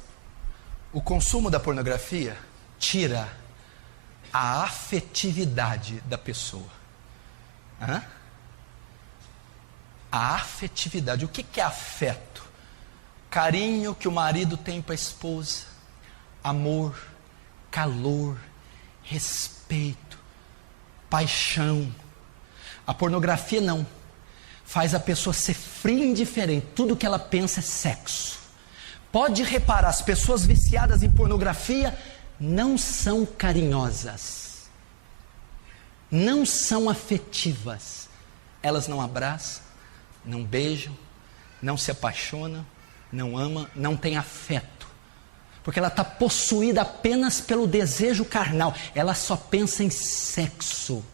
O consumo da pornografia tira a afetividade da pessoa. A afetividade. O que é afeto? Carinho que o marido tem para a esposa, amor, calor, respeito, paixão. A pornografia não. Faz a pessoa ser fria e indiferente. Tudo que ela pensa é sexo. Pode reparar, as pessoas viciadas em pornografia não são carinhosas, não são afetivas. Elas não abraçam, não beijam, não se apaixonam, não amam, não têm afeto. Porque ela está possuída apenas pelo desejo carnal. Ela só pensa em sexo.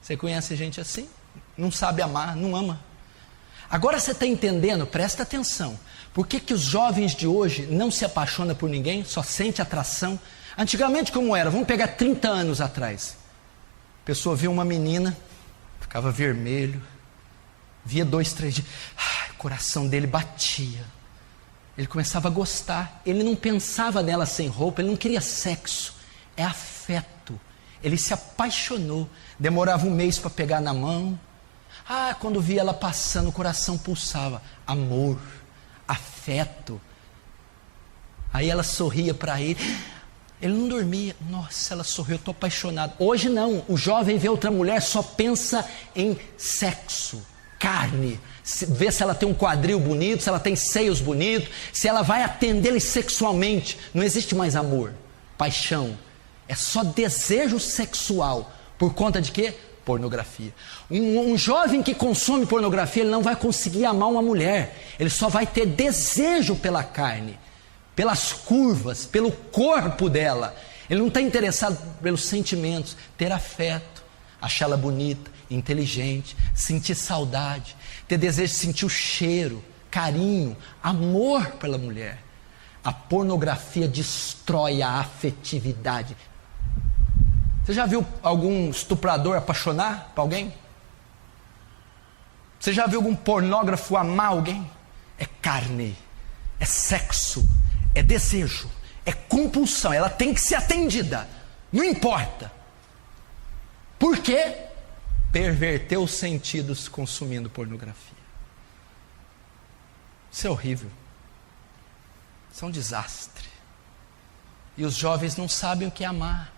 Você conhece gente assim? Não sabe amar, não ama. Agora você está entendendo? Presta atenção. Por que os jovens de hoje não se apaixonam por ninguém? Só sente atração? Antigamente como era? Vamos pegar 30 anos atrás. A pessoa via uma menina, ficava vermelho. Via 2, 3 dias. O coração dele batia. Ele começava a gostar. Ele não pensava nela sem roupa, ele não queria sexo. é afeto. Ele se apaixonou, demorava um mês para pegar na mão. Quando via ela passando, o coração pulsava. Amor, afeto. Aí ela sorria para ele. Ele não dormia. Nossa, ela sorriu, eu estou apaixonado. Hoje não, o jovem vê outra mulher, só pensa em sexo, carne. Vê se ela tem um quadril bonito, se ela tem seios bonitos, se ela vai atendê-lo sexualmente. Não existe mais amor, paixão. É só desejo sexual. Por conta de quê? Pornografia. Um jovem que consome pornografia, ele não vai conseguir amar uma mulher. Ele só vai ter desejo pela carne, pelas curvas, pelo corpo dela. Ele não está interessado pelos sentimentos, ter afeto, achá-la bonita, inteligente, sentir saudade, ter desejo de sentir o cheiro, carinho, amor pela mulher. A pornografia destrói a afetividade. Você já viu algum estuprador apaixonar por alguém? Você já viu algum pornógrafo amar alguém? É carne, é sexo, é desejo, é compulsão, ela tem que ser atendida, não importa. Por quê? Perverteu os sentidos consumindo pornografia. Isso é horrível. Isso é um desastre. E os jovens não sabem o que é amar.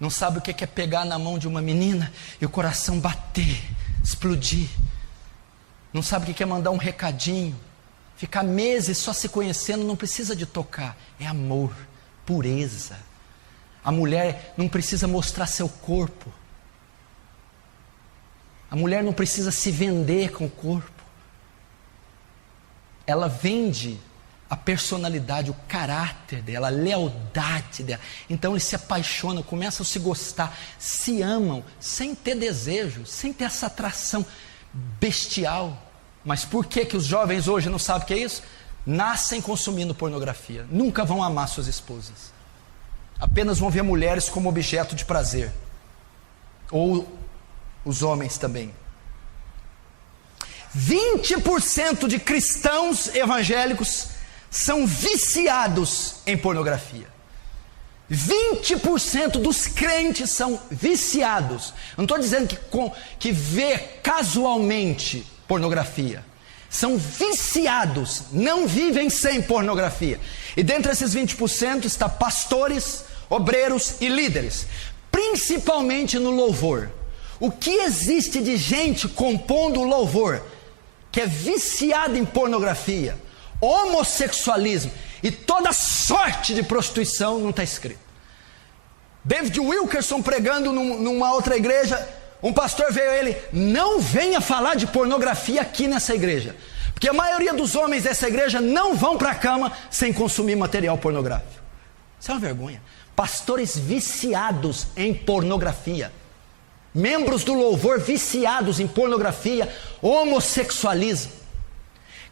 Não sabem o que é pegar na mão de uma menina e o coração bater, explodir. Não sabem o que é mandar um recadinho. Ficar meses só se conhecendo, não precisa de tocar. É amor, pureza. A mulher não precisa mostrar seu corpo. A mulher não precisa se vender com o corpo. Ela vende a personalidade, o caráter dela, a lealdade dela. Então eles se apaixonam, começam a se gostar, se amam, sem ter desejo, sem ter essa atração bestial. Mas por que os jovens hoje não sabem o que é isso? Nascem consumindo pornografia, nunca vão amar suas esposas. Apenas vão ver mulheres como objeto de prazer. Ou os homens também. 20% de cristãos evangélicos são viciados em pornografia. 20% dos crentes são viciados. Não estou dizendo que vê casualmente pornografia. São viciados, não vivem sem pornografia. E dentre esses 20% está pastores, obreiros e líderes, principalmente no louvor. O que existe de gente compondo o louvor que é viciada em pornografia, homossexualismo e toda sorte de prostituição, não está escrito. David Wilkerson pregando numa outra igreja, um pastor veio a ele: não venha falar de pornografia aqui nessa igreja, porque a maioria dos homens dessa igreja não vão para a cama sem consumir material pornográfico. Isso é uma vergonha. Pastores viciados em pornografia, membros do louvor viciados em pornografia, homossexualismo,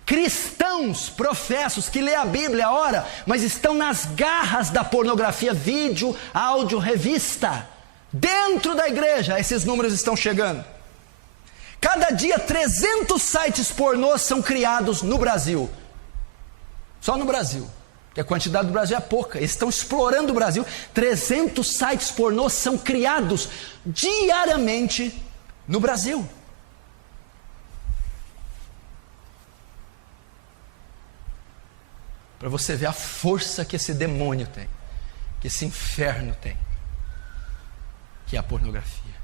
cristãos professos que lê a Bíblia, ora, mas estão nas garras da pornografia, vídeo, áudio, revista. Dentro da igreja, esses números estão chegando. Cada dia 300 sites pornôs são criados no Brasil. Só no Brasil, porque a quantidade do Brasil é pouca. Eles estão explorando o Brasil. 300 sites pornôs são criados diariamente no Brasil. Para você ver a força que esse demônio tem, que esse inferno tem, que é a pornografia.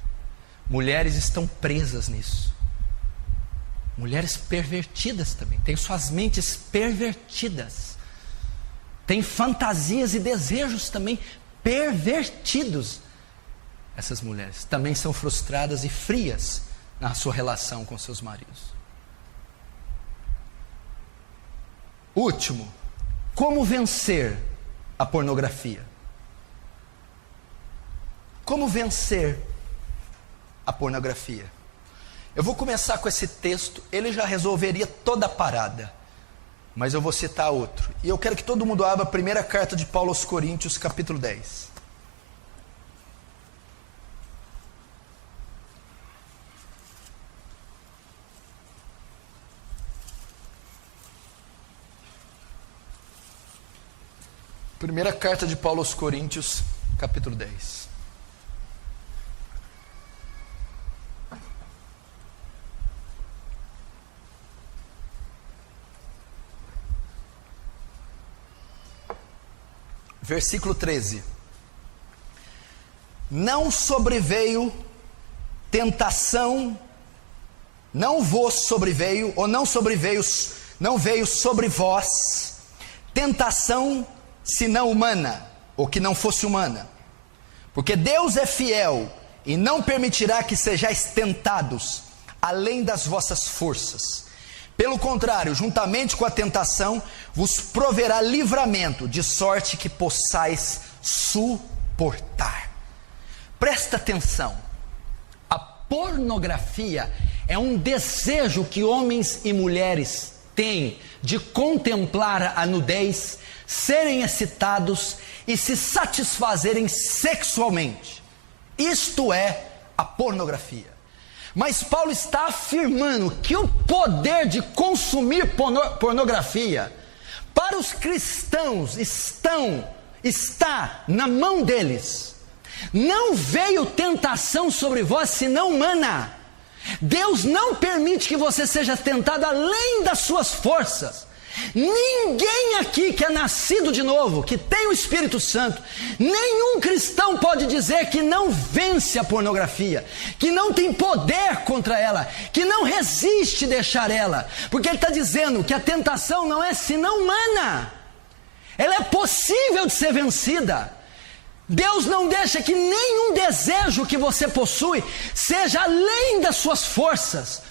Mulheres estão presas nisso. Mulheres pervertidas também, têm suas mentes pervertidas, têm fantasias e desejos também pervertidos. Essas mulheres também são frustradas e frias na sua relação com seus maridos. Último, como vencer a pornografia? Como vencer a pornografia? Eu vou começar com esse texto, ele já resolveria toda a parada, mas eu vou citar outro. E eu quero que todo mundo abra a primeira carta de Paulo aos Coríntios, capítulo 10. Primeira carta de Paulo aos Coríntios, capítulo 10. Versículo 13. Não sobreveio tentação, não vos sobreveio, ou não veio sobre vós tentação senão humana, ou que não fosse humana. Porque Deus é fiel e não permitirá que sejais tentados além das vossas forças. Pelo contrário, juntamente com a tentação, vos proverá livramento, de sorte que possais suportar. Presta atenção. A pornografia é um desejo que homens e mulheres têm de contemplar a nudez, serem excitados e se satisfazerem sexualmente. Isto é a pornografia. Mas Paulo está afirmando que o poder de consumir pornografia para os cristãos está na mão deles. Não veio tentação sobre vós senão humana. Deus não permite que você seja tentado além das suas forças. Ninguém aqui que é nascido de novo, que tem o Espírito Santo, nenhum cristão pode dizer que não vence a pornografia, que não tem poder contra ela, que não resiste deixar ela, porque ele está dizendo que a tentação não é senão humana, ela é possível de ser vencida. Deus não deixa que nenhum desejo que você possui seja além das suas forças.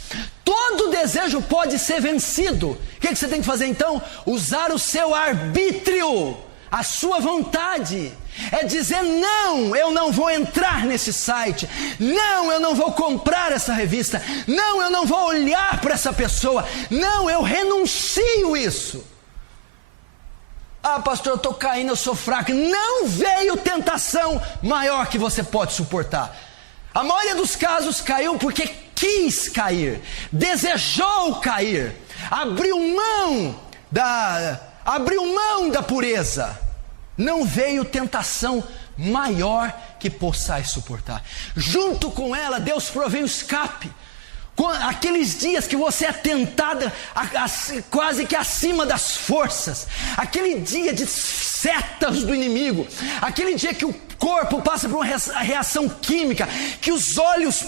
Todo desejo pode ser vencido. O que você tem que fazer então? Usar o seu arbítrio, a sua vontade. É dizer: não, eu não vou entrar nesse site. Não, eu não vou comprar essa revista. Não, eu não vou olhar para essa pessoa. Não, eu renuncio isso. Ah, pastor, eu estou caindo, eu sou fraco. Não veio tentação maior que você pode suportar. A maioria dos casos caiu porque quis cair, desejou cair, abriu mão da pureza. Não veio tentação maior que possais suportar. Junto com ela, Deus provém o escape. Aqueles dias que você é tentada quase que acima das forças, aquele dia de setas do inimigo, aquele dia que o corpo passa por uma reação química, que os olhos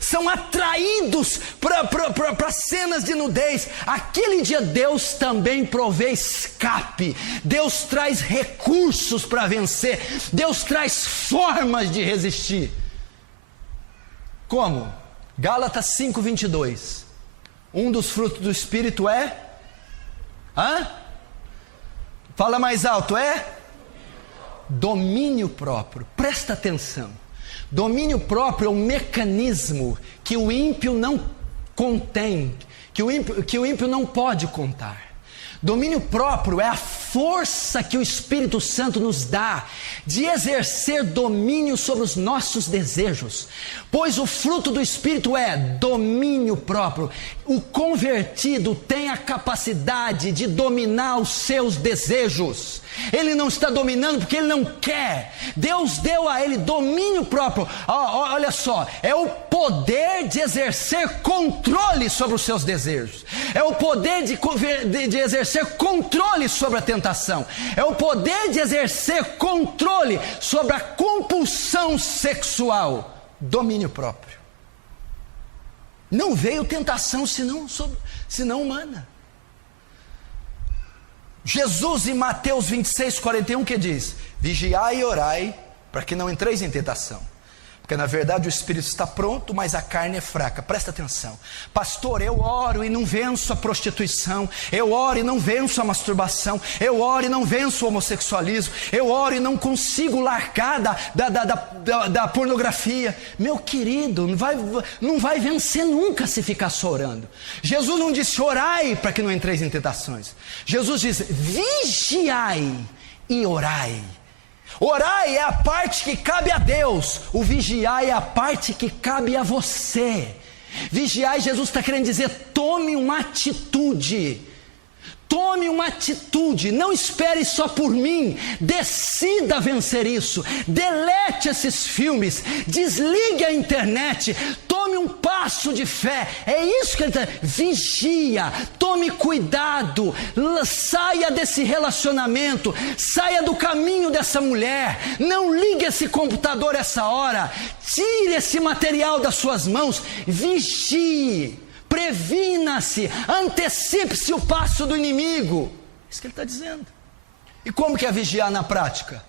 são atraídos para cenas de nudez, aquele dia Deus também provê escape, Deus traz recursos para vencer, Deus traz formas de resistir. Como? Gálatas 5:22. Um dos frutos do Espírito é? Fala mais alto, é? Domínio próprio. Presta atenção. Domínio próprio é um mecanismo que o ímpio não contém, que o ímpio não pode contar. Domínio próprio é a força que o Espírito Santo nos dá de exercer domínio sobre os nossos desejos, pois o fruto do Espírito é domínio próprio. O convertido tem a capacidade de dominar os seus desejos. Ele não está dominando porque ele não quer. Deus deu a ele domínio próprio. Olha só, é o poder de exercer controle sobre os seus desejos. É o poder de exercer controle sobre a tentação. É o poder de exercer controle sobre a compulsão sexual. Domínio próprio. Não veio tentação senão humana. Jesus em Mateus 26:41 que diz: vigiai e orai para que não entreis em tentação, porque na verdade o espírito está pronto, mas a carne é fraca. Presta atenção. Pastor, eu oro e não venço a prostituição, eu oro e não venço a masturbação, eu oro e não venço o homossexualismo, eu oro e não consigo largar da pornografia. Meu querido, não vai vencer nunca se ficar só orando. Jesus não disse orai para que não entreis em tentações. Jesus diz vigiai e orai. Orai é a parte que cabe a Deus, o vigiar é a parte que cabe a você. Vigiar, Jesus está querendo dizer, tome uma atitude. Tome uma atitude, não espere só por mim, decida vencer isso, delete esses filmes, desligue a internet, tome um passo de fé, é isso que ele está, vigia, tome cuidado, saia desse relacionamento, saia do caminho dessa mulher, não ligue esse computador essa hora, tire esse material das suas mãos, vigie. Previna-se, antecipe-se o passo do inimigo. É isso que ele está dizendo. E como que é vigiar na prática?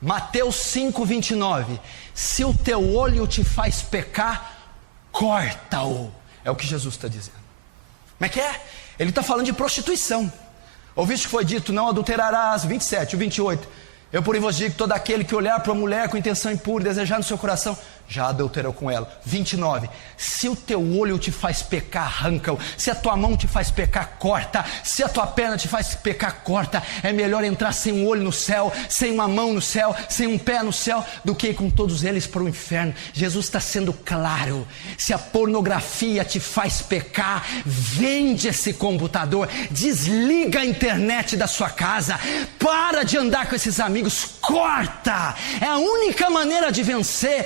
Mateus 5:29. Se o teu olho te faz pecar, corta-o. É o que Jesus está dizendo. Como é que é? Ele está falando de prostituição. Ouviste que foi dito, não adulterarás, 27, 28. Eu porém vos digo que todo aquele que olhar para uma mulher com intenção impura e desejar no seu coração, já adulterou com ela. 29, se o teu olho te faz pecar, arranca-o. Se a tua mão te faz pecar, corta. Se a tua perna te faz pecar, corta. É melhor entrar sem um olho no céu, sem uma mão no céu, sem um pé no céu, do que ir com todos eles para o inferno. Jesus está sendo claro. Se a pornografia te faz pecar, vende esse computador, desliga a internet da sua casa, para de andar com esses amigos, corta. É a única maneira de vencer.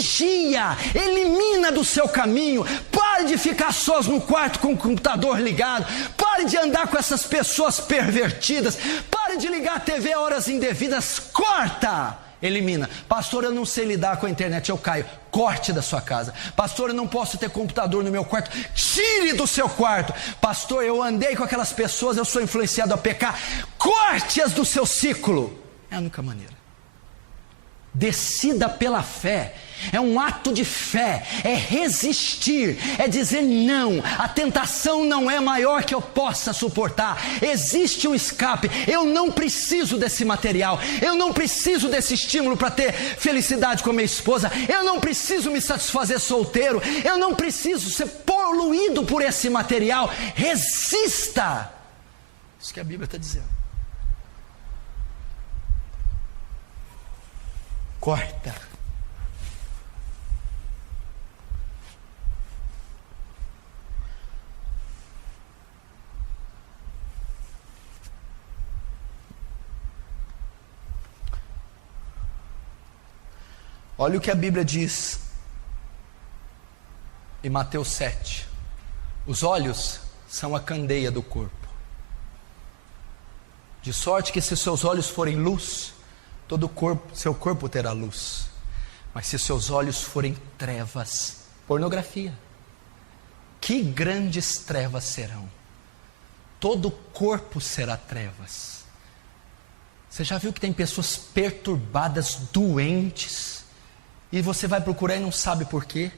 Vigia, elimina do seu caminho, pare de ficar sós no quarto com o computador ligado, pare de andar com essas pessoas pervertidas, pare de ligar a TV a horas indevidas, corta, elimina. Pastor, eu não sei lidar com a internet, eu caio. Corte da sua casa. Pastor, eu não posso ter computador no meu quarto, tire do seu quarto. Pastor, eu andei com aquelas pessoas, eu sou influenciado a pecar, corte-as do seu ciclo. É a única maneira. Decida pela fé, é um ato de fé, é resistir, é dizer não, a tentação não é maior que eu possa suportar, existe um escape, eu não preciso desse material, eu não preciso desse estímulo para ter felicidade com a minha esposa, eu não preciso me satisfazer solteiro, eu não preciso ser poluído por esse material, resista, isso que a Bíblia está dizendo. Corta. Olha o que a Bíblia diz em Mateus 7. Os olhos são a candeia do corpo. De sorte que se seus olhos forem luz, todo o corpo, seu corpo terá luz. Mas se seus olhos forem trevas, pornografia, que grandes trevas serão. Todo o corpo será trevas. Você já viu que tem pessoas perturbadas, doentes, e você vai procurar e não sabe por quê?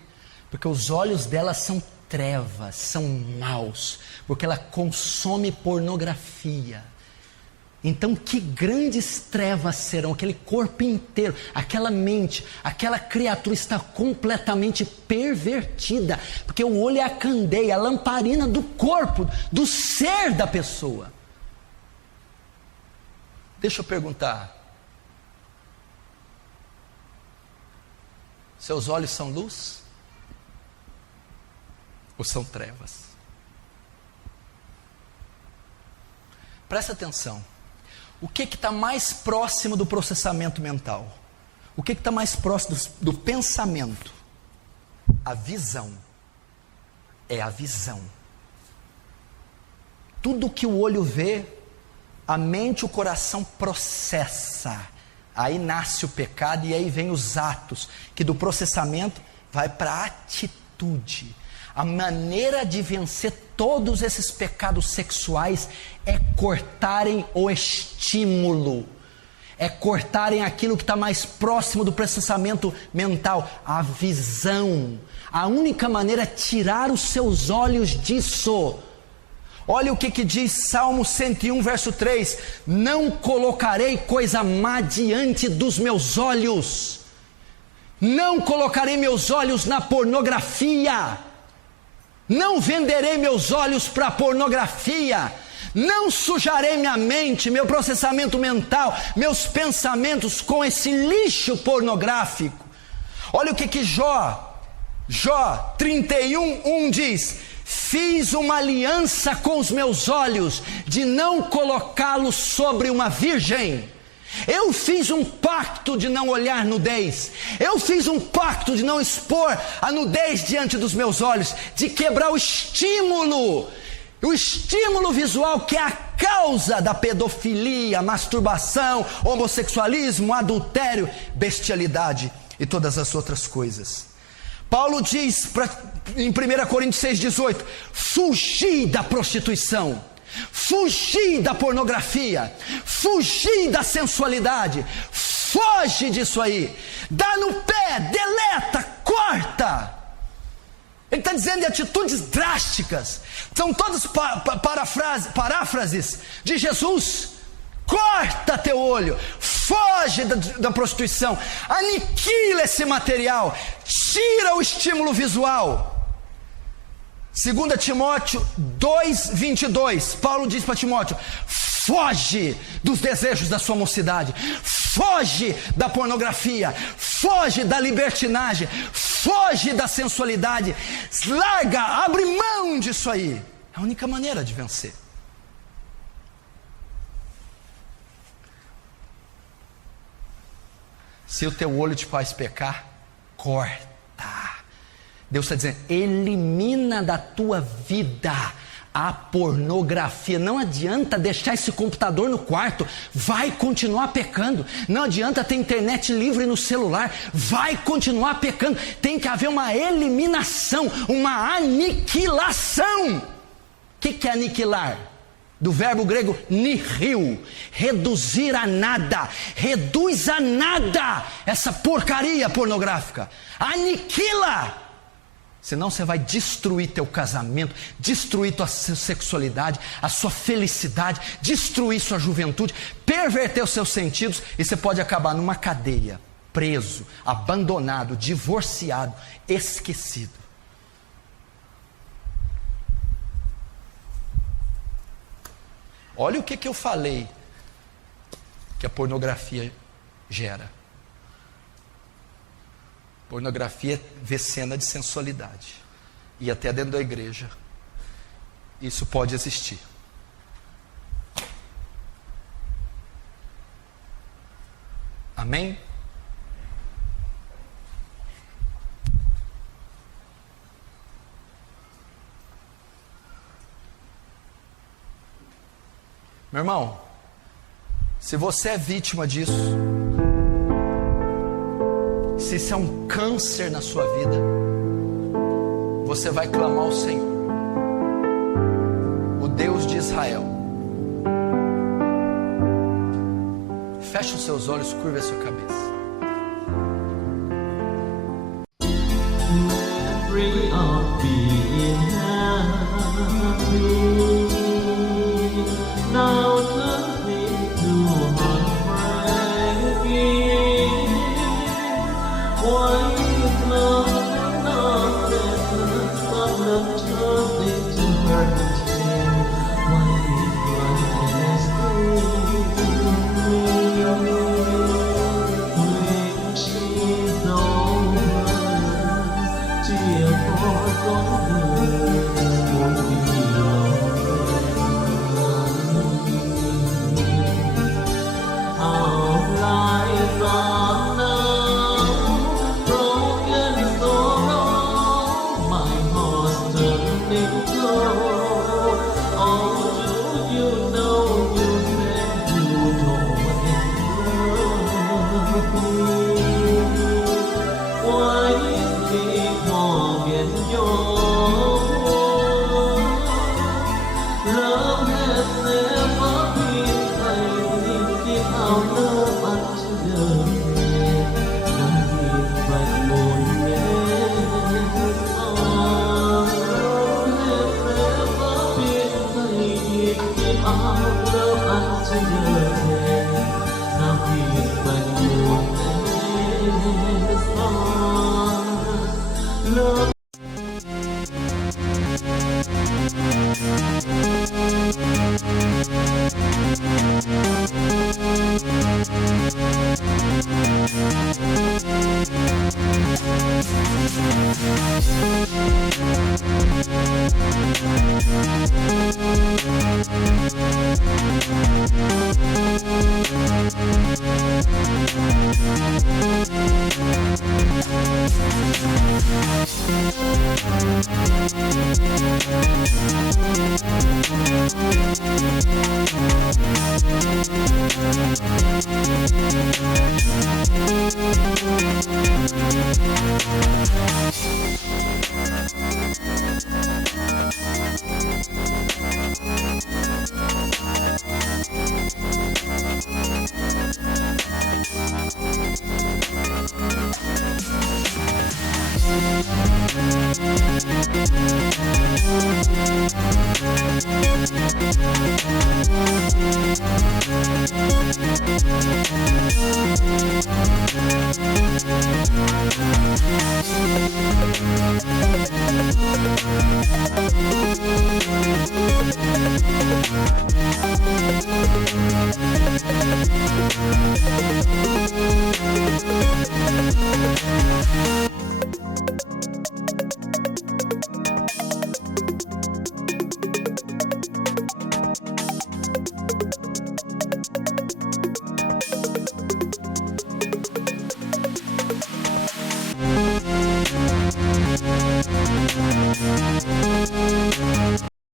Porque os olhos delas são trevas, são maus, porque ela consome pornografia. Então que grandes trevas serão, aquele corpo inteiro, aquela mente, aquela criatura está completamente pervertida, porque o olho é a candeia, a lamparina do corpo, do ser da pessoa. Deixa eu perguntar, seus olhos são luz? Ou são trevas? Presta atenção. O que está mais próximo do processamento mental? O que está mais próximo do pensamento? A visão. É a visão. Tudo que o olho vê, a mente e o coração processa. Aí nasce o pecado e aí vem os atos, que do processamento vai para a atitude. A maneira de vencer todos esses pecados sexuais é cortarem o estímulo, é cortarem aquilo que está mais próximo do processamento mental, a visão. A única maneira é tirar os seus olhos disso. Olha o que diz Salmo 101, verso 3: não colocarei coisa má diante dos meus olhos, não colocarei meus olhos na pornografia, não venderei meus olhos para pornografia, não sujarei minha mente, meu processamento mental, meus pensamentos com esse lixo pornográfico. Olha o que Jó 31:1 diz: fiz uma aliança com os meus olhos de não colocá-los sobre uma virgem. Eu fiz um pacto de não olhar nudez. Eu fiz um pacto de não expor a nudez diante dos meus olhos, de quebrar o estímulo visual, que é a causa da pedofilia, masturbação, homossexualismo, adultério, bestialidade e todas as outras coisas. Paulo diz em 1 Coríntios 6,18: fugi da prostituição, fugi da pornografia, fugi da sensualidade, foge disso aí, dá no pé, deleta, corta. Ele está dizendo de atitudes drásticas, são todas paráfrases de Jesus. Corta teu olho, foge da prostituição, aniquila esse material, tira o estímulo visual. 2 Timóteo 2:22, Paulo diz para Timóteo: foge dos desejos da sua mocidade, foge da pornografia, foge da libertinagem, foge da sensualidade, larga, abre mão disso aí. É a única maneira de vencer. Se o teu olho te faz pecar, corta. Deus está dizendo: elimina da tua vida a pornografia. Não adianta deixar esse computador no quarto, vai continuar pecando. Não adianta ter internet livre no celular, vai continuar pecando. Tem que haver uma eliminação, uma aniquilação. O que é aniquilar? Do verbo grego nihil, reduzir a nada. Reduz a nada essa porcaria pornográfica, aniquila. Senão você vai destruir teu casamento, destruir tua sexualidade, a sua felicidade, destruir sua juventude, perverter os seus sentidos, e você pode acabar numa cadeia, preso, abandonado, divorciado, esquecido. Olha o que eu falei que a pornografia gera. Pornografia vê cena de sensualidade, e até dentro da igreja isso pode existir. Amém? Meu irmão, se você é vítima disso, se isso é um câncer na sua vida, você vai clamar ao Senhor, o Deus de Israel. Feche os seus olhos, curva a sua cabeça. Now nothing to heartbreaking. Why is love not restless, but love turned into hurting? Why is blindness when she's over? Tear for goodness won't be long. Love